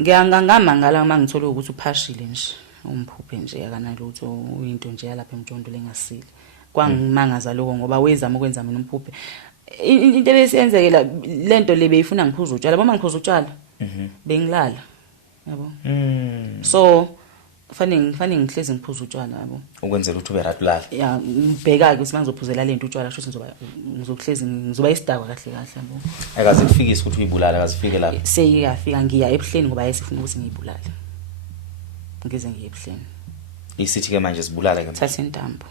Ngiyangamangala mangithola ukuthi uphashile nje, umphuphe nje akanalutho, uyinto nje yalapha emjondo lengasile. Kwangimangaza lokho ngoba wezama ukwenza mina umphuphe. Into lesiyenzekela lento le beyifuna ngiphuza utshwala, boma ngiphuza utshwala. Bengilala. Yabo. So kufanele ngihlezi ngiphuza utshwala yabo. Ukwenzela ukuthi ube right ulala. Ya ngibheka ke ukuthi mangizophuzela lento utshwala sho ngizokuhlezi ngizoba isidakwa kahle yabo. Akaze kufikise ukuthi uyibulala, akazifike lapha. Seyiyafika ngiya ebuhleni ngoba yesifuna ukuthi ngiyibulale. Ngize ngiye ebuhleni. Isithi ke manje sibulala ke. Thatha intambo.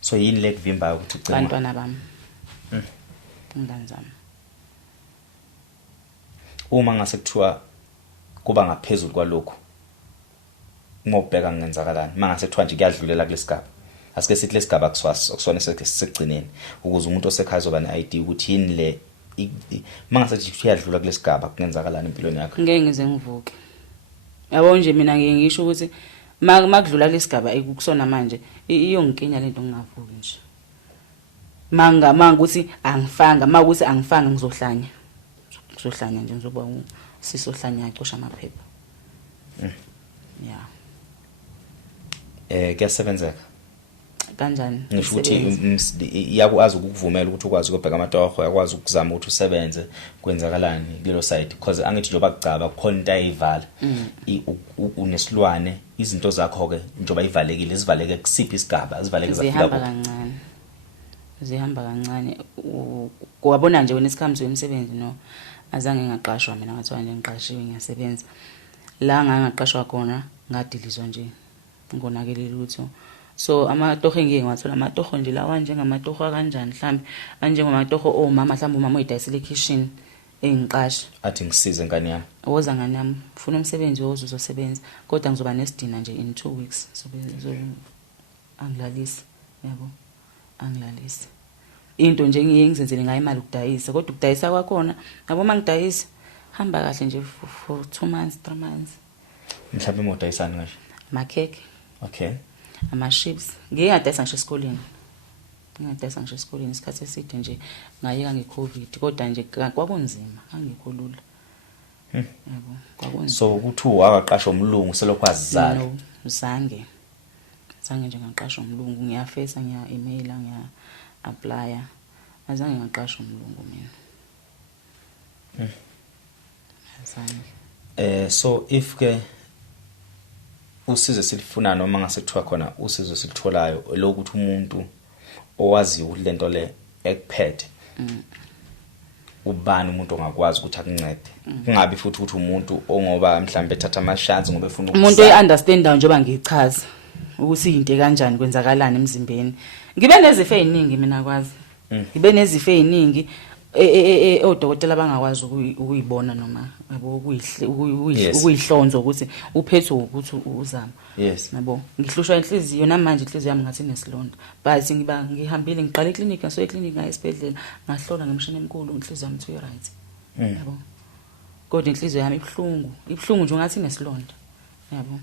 So yini le kuvimba ukuthi ucima? Bantwana bami. Ingane zami. Uma ngase kuthiwa kuba ngaphezulu kwalokho, ngobheka ngenzakalani mangase kuthiwa nje kuyadlulela kulesigaba, asike sithi lesigaba akusona sekugcineni ukuze umuntu osekhaya zoba ne-ID ukuthi yini le mangase nje kuyadlula kulesigaba kungenzakalani empilweni yakho? Ngeke ngize ngivuke. Yabo nje mina ngeke ngisho ukuthi makudlula kulesigaba ekusona manje iyongikinya lento ngingavuki nje. Manga ukuthi angifanga, makuthi angifanga ngizohlanya nje ngizoba sisohlanya acosha amaphepha. Kuyasebenzeka kanjani? Ngisho ukuthi iyakwazi ukuvumela ukuthi ukwazi ukubheka amatoho, yakwazi ukuzama ukuthi usebenze kwenzakalani kulelo side, because angithi njoba kucaba khona into ayivala unesilwane, izinto zakho ke njoba ivalekile zivaleke kusiphi isigaba, zivaleke zafika zihamba kancane. Kwabona nje wena isikhambi semsebenzi no azange ngaqashwa mina ngathiwa nje ngiqashiwe ngiyasebenza la ngangaqashwa khona ngadilizwa nje ngonakele lutho. So amatoho engike ngiwathola amatoho nje lawa njengamatoho kanjani mhlambe anjengomatoho omama mhlambe umama uyidayisela ekitchen engiqasha athi ngisize ngane yami, woza ngane yami ufuna umsebenzi woza uzosebenza kodwa ngizoba nesidina nje in 2 weeks so angilalisi yabo angilalisi into nje ngiyengizenzele ngayo imali ukudayisa kodwa ukudayisa kwakhona yabo mangidayisa hamba kahle nje for 2 months 3 months. Mhlawumbe modayisana ngisho amakheke, okay, ama-chips ngingadayisa ngisho esikoleni. Isikhathi eside nje ngayeka ngeCovid kodwa nje kwakunzima angikho lula. Yabo kwakunzima. So ukuthi waqashwa umlungu selokwazi zala? No, zange nje ngaqashwa umlungu, ngiyafesa ngiya-emaila ngiya-applya azange ngaqashwa umlungu mina. Azange. So if ke usizo silifuna noma ngase kuthiwa khona usizo silitholayo lokuthi umuntu owazi ukuthi lento le ekuphethe ubani umuntu ongakwazi ukuthi akuncede, kungabi futhi ukuthi umuntu ongoba mhlambe ethatha amashansi ngoba efuna umuntu oyi-understandayo njengoba ngichaza ukuthi into kanjani kwenzakalana emzimbeni. Ngibe nezifo eziningi mina kwazi, ngibe nezifo eziningi odokotela bangakwazi ukuyibona noma yabo ukuyihlonza ukuthi uphethwe ukuthi uzama. Yes. Yabo ngihlushwa inhliziyo namanje inhliziyo yami ngathi nesilonda but ngihambile ngiqala eclinic ngaso eclinic ngaye esibhedlela ngahlola ngemshini enkulu inhliziyo yami ithi right. Yabo kodwa inhliziyo yami ibuhlungu nje ngathi nesilonda yabo.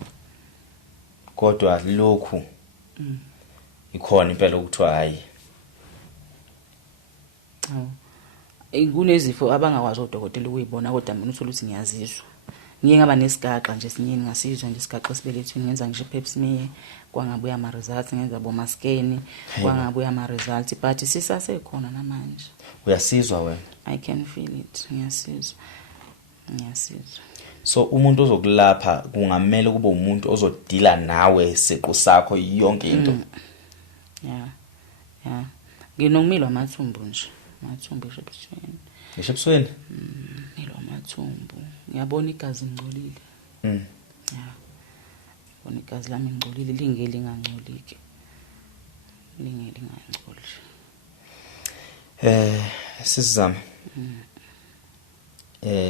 Kodwa lokhu ikhona impela ukuthiwa hayi kunezifo abangakwazi odokotela ukuyibona kodwa mina uthola ukuthi ngiyazizwa. Ngiye ngaba nesigaqa nje sinyeni ngasizwa nje isigaqa esibelethweni ngenza ngisho pep smear kwangabuya ama results ngenza boma scan kwangabuya ama results but sisasekhona namanje. Uyasizwa wena? I can feel it. Ngiyasizwa. So umuntu ozokulapha kungamele kube umuntu ozodila nawe siqu sakho yonke into. Yeah. Nginomilo amathumbu nje. Amathumbu ebusweni. Ngisho ebusweni? Milo amathumbu. Ngiyabona igazi ngcolile. Yeah. Bona igazi lami ngcolile lingeli ngangcolike. Lingeli ngangcolile. Sisizama.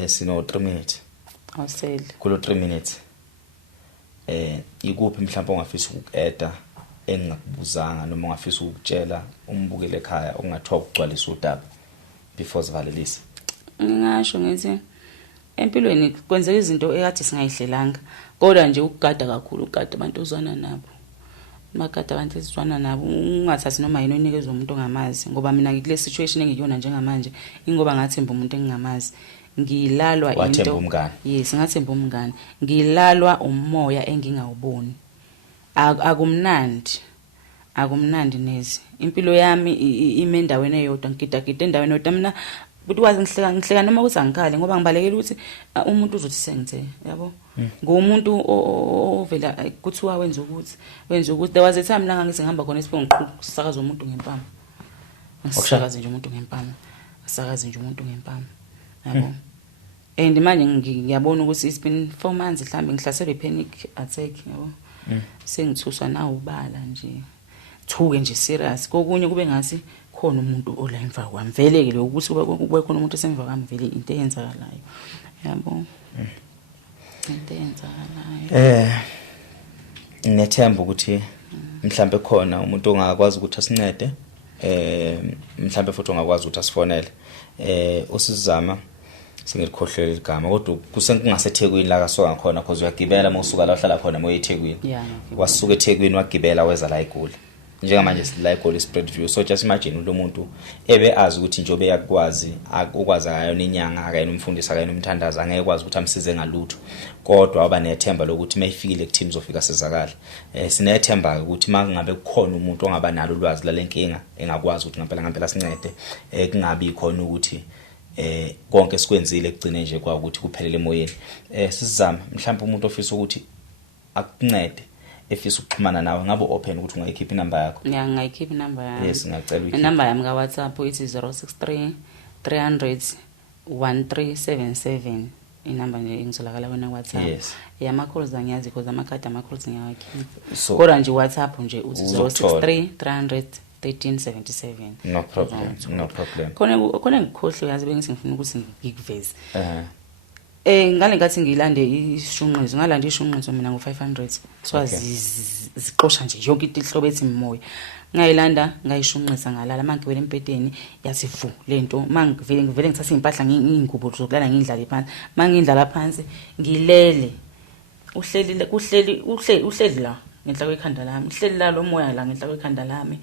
Sino 3 minutes. Awusele. Kulo 3 minutes. Ikuphi mhlawumbe ongafisa ukueda engingakubuzanga noma ongafisa ukutshela umbukele ekhaya ongathiwa ukugcwalisa udaba before sivalelise? Ngingasho ngithi empilweni kwenzeka izinto ekade singayihlelanga kodwa nje ukugada kakhulu ukugada abantu ozwana nabo. Magada abantu esizwana nabo ungathathi noma yini onikezwe umuntu ongamazi ngoba mina ngikule situation engiyona njengamanje ingoba ngathemba umuntu engingamazi. Ngilalwa into. Yes, ngathemba umngane. Ngilalwa umoya engingawuboni. Akumnandi nezi. Impilo yami ime endaweni eyodwa ngigida endaweni eyodwa mina buthi wazi ngihleka noma ukuthi angikhali ngoba ngibalekela ukuthi umuntu uzothi sengithe yabo. Ngomuntu ovela kuthiwa wenza ukuthi there was a time la ngithi ngihamba khona esipho ngiqhubeka umuntu ngempama. Ngisakaza nje umuntu ngempama. Yabo. And manje ngiyabona ukuthi it's been 4 months mhlambe ngihlaselwe panic attack yabo. Sengithuswa na ubala nje. Thuke nje serious. Kokunye kube ngasi khona umuntu ola emva kwami. Velekile ukuthi kube khona umuntu esemva kwami vele into eyenzakalayo. Yabo. Into eyenzakalayo. Ngethemba ukuthi mhlambe khona umuntu ongakwazi ukuthi asincede. Mhlambe futhi ongakwazi ukuthi asifonele. Usizama singelikhohlele igama kodwa kusenkungaseThekwini la kasoka ngakhona because uyagibela mawusuka la uhlala khona moya eThekwini. Wasuka eThekwini wagibela weza la eGoli. Njengamanje la eGoli spread view. So just imagine lo muntu ebe azi ukuthi njobe yakwazi ukwazi ngayo nenyanga akayena umfundisi akayena umthandaza angeke kwazi ukuthi amsize ngalutho kodwa waba nethemba lokuthi mayifikile ku-team zofika sizakala. Sinethemba ukuthi mangabe kukhona umuntu ongaba nalo ulwazi lalenkinga engakwazi ukuthi ngempela sincede kungabi khona ukuthi konke sikwenzile kugcine nje kwa ukuthi kuphelele emoyeni. Sizama mhlawumbe umuntu ofisa ukuthi akuncede efisa ukuxhumana nawe ngabe open ukuthi ungayikhipha inamba yakho? Yeah, ngayikhipha inamba yami. Yes, ngicela uyikhiphe. Inamba yami ka WhatsApp ithi 063 300 1377. Inamba nje engizolakala wena WhatsApp. Yes. Ama calls angiyazi because amakhadi ama calls ngiyawakhipha. Kodwa nje WhatsApp nje uthi 063 300 1377. No problem. Khona ngikhohle yazi bengise ngifuna ukuthi ngikuveze. Ngale ngathi ngilande ishunqizo ngalanda ishunqizo mina ngo500 so ziqosha nje yonke into ihlobo ethi imoya ngayilanda ngayishunqisa ngalala mangiwele empedeni yathi vu lento mangivele ngithatha impahla ngingubo zokulala ngindlala phansi mangindlala phansi ngilele uhleli la ngenhla kwekhanda lami uhleli la lo moya la ngenhla kwekhanda lami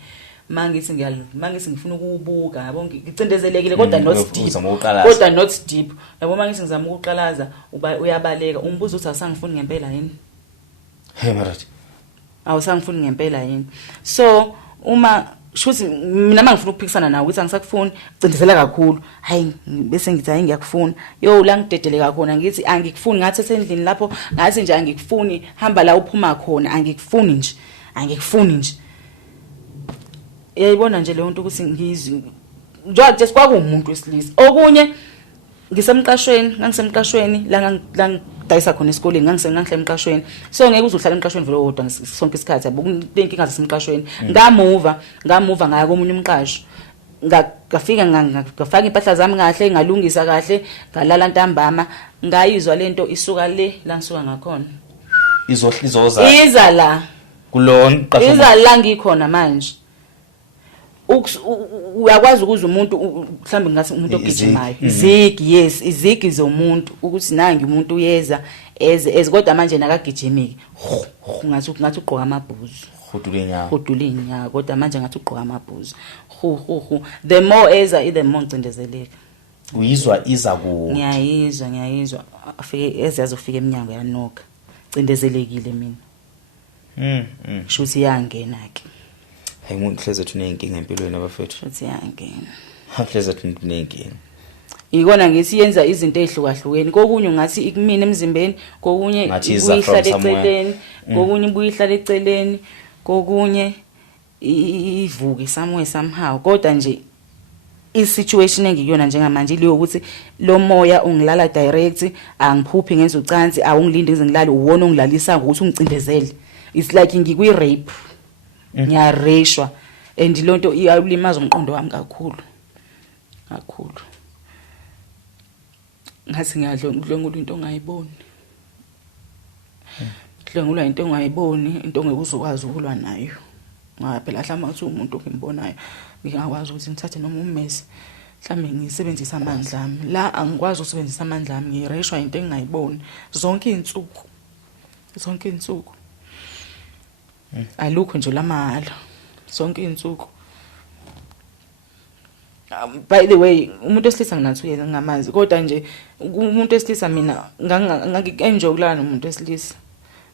mangisi ngifuna ukubuka yabo ngicindezelekile kodwa not deep yabo mangisi ngizama ukuqalaza uyabaleka umbuzo uthi asangifuni ngempela yini marathi awusangifuni ngempela yini so uma shuthi mina mangifuna ukuphikisana nawe ukuthi angisakufuni cindezela kakhulu hayi bese ngithi hayi ngiyakufuna la ngidedeleka khona ngithi angikufuni ngathi esendlini lapho ngathi nje angikufuni hamba la uphuma khona angikufuni nje yayibona nje le nto ukuthi ngizwe nje kwakuumuntu wesilisa okunye ngisemqashweni la ngidayisa khona esikoleni ngangihle emqashweni so ngeke uzohlala emqashweni vele wodwa sonke isikhathi yabo kunenkinga zasemqashweni ngamuva ngaya komunye umqasho ngafika ngafaka impahla zami kahle ngalungisa kahle ngalala ntambama ngayizwa lento isuka le la ngisuka ngakhona iza la kulona iqasho iza la ngikhona manje uyakwazi ukuza umuntu mhlambe ngathi umuntu ogijimayo izigi zomuntu ukuthi nangi umuntu uyeza Eze kodwa manje nakagijimiki. Ngathi ugqoka amabhuzu. Hudula inyawo kodwa manje ngathi ugqoka amabhuzu. The more eza the more ncindezeleka. Uyizwa iza ku Ngiyayizwa afike eziyazofika eminyango yanoka. Cindezelekile mina. Shuthi yangena ke. Hayi umuntu hleze thunenkinga empilweni abafethu. Shuthi yangena. Hleze thunenkinga. Ikona ngithi yenza izinto ezihlukahlukene. Kokunye ngathi ikumina emzimbeni, kokunye ibuyihlala eceleni, kokunye ibuyihlala eceleni, kokunye ivuke somewhere somehow. Kodwa nje i-situation engikuyona njengamanje leyo ukuthi lo moya ungilala direct, angiphuphi ngenza ucansi, awungilindi ngize ngilale, uwona ongilalisa ukuthi ungicindezele. It's like ngikwi rape. Ngiyareshwa and lonto iyalimaza umqondo wami kakhulu. Ngathi ngiyadlengula into ongayiboni. Dlengula into ongayiboni, into ongeke uzokwazi ukulwa nayo. Ngaphela hlama uthi umuntu okimbonayo ngingakwazi ukuthi ngithathe noma ummese mhlambe ngisebenzisa amandla ami. La angikwazi ukusebenzisa amandla ami, ngireshwa into engingayiboni zonke izinsuku. Alukho nje lamahala zonke izinsuku. By the way, umuntu esilisa nginathi uyena ngamazi kodwa nje umuntu esilisa mina ngangike-enjoy ukulala nomuntu esilisa.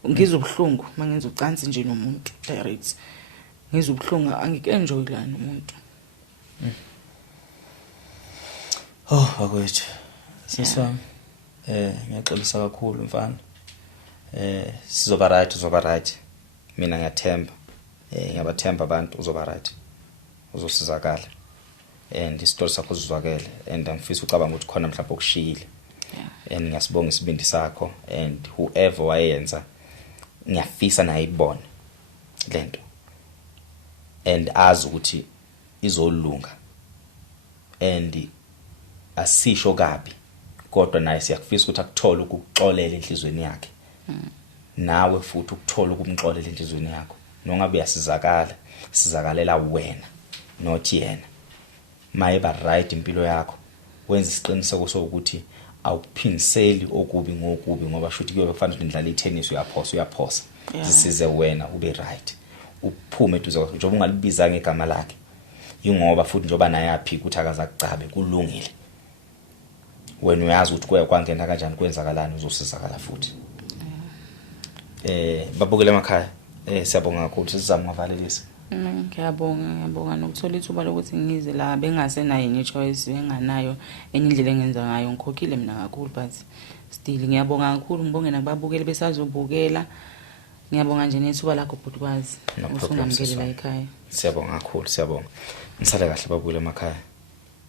Ngizwe ubuhlungu mangenza ucansi nje nomuntu direct. Ngizwe ubuhlungu angike-enjoy ukulala nomuntu. Akwethu. Siswami. Ngiyaxolisa kakhulu mfana. Sizoba right. Mina ngiyathemba. Ngiyabathemba abantu uzoba right. Uzosizakala. And isitori sakho sizwakele and angifisa ucabanga ukuthi khona mhlawumbe okushiyile. And ngiyasibonga isibindi sakho and whoever wayenza ngiyafisa naye ibone lento. And azi ukuthi izolunga. And asisho kabi kodwa naye siyakufisa ukuthi akuthola ukuxolela enhlizweni yakhe. Nawe futhi ukuthola ukumxolela enhlizweni yakho. Nongabe sizakalela wena not yena. Mayiba right impilo yakho. Wenza isiqiniseko sokuthi awuphindiseli okubi ngokubi ngoba shuthi kuyobe kufanele indlala itennis uyaphosa. Zisize wena ube right. Uphume eduze njengoba ungalibiza ngegama lakhe. Ingoba futhi njengoba naye yaphika ukuthi akazakucabe kulungile. Wena uyazi ukuthi kuya kwangena kanjani kwenzakalani uzosizakala futhi. Babukele emakhaya. Siyabonga kakhulu sizama ngavalelisa. Ngiyabonga nokuthola ithuba lokuthi ngize la bengasenayo enye choice enganayo enye indlela engenza ngayo ngikhokhile mina kakhulu but still ngiyabonga kakhulu ngibonge nakubabukeli besazobukela. Ngiyabonga nje nethuba lakho bhuti kwazi usungamukele la ekhaya. Siyabonga kakhulu siyabonga. Ngisale kahle babukele emakhaya.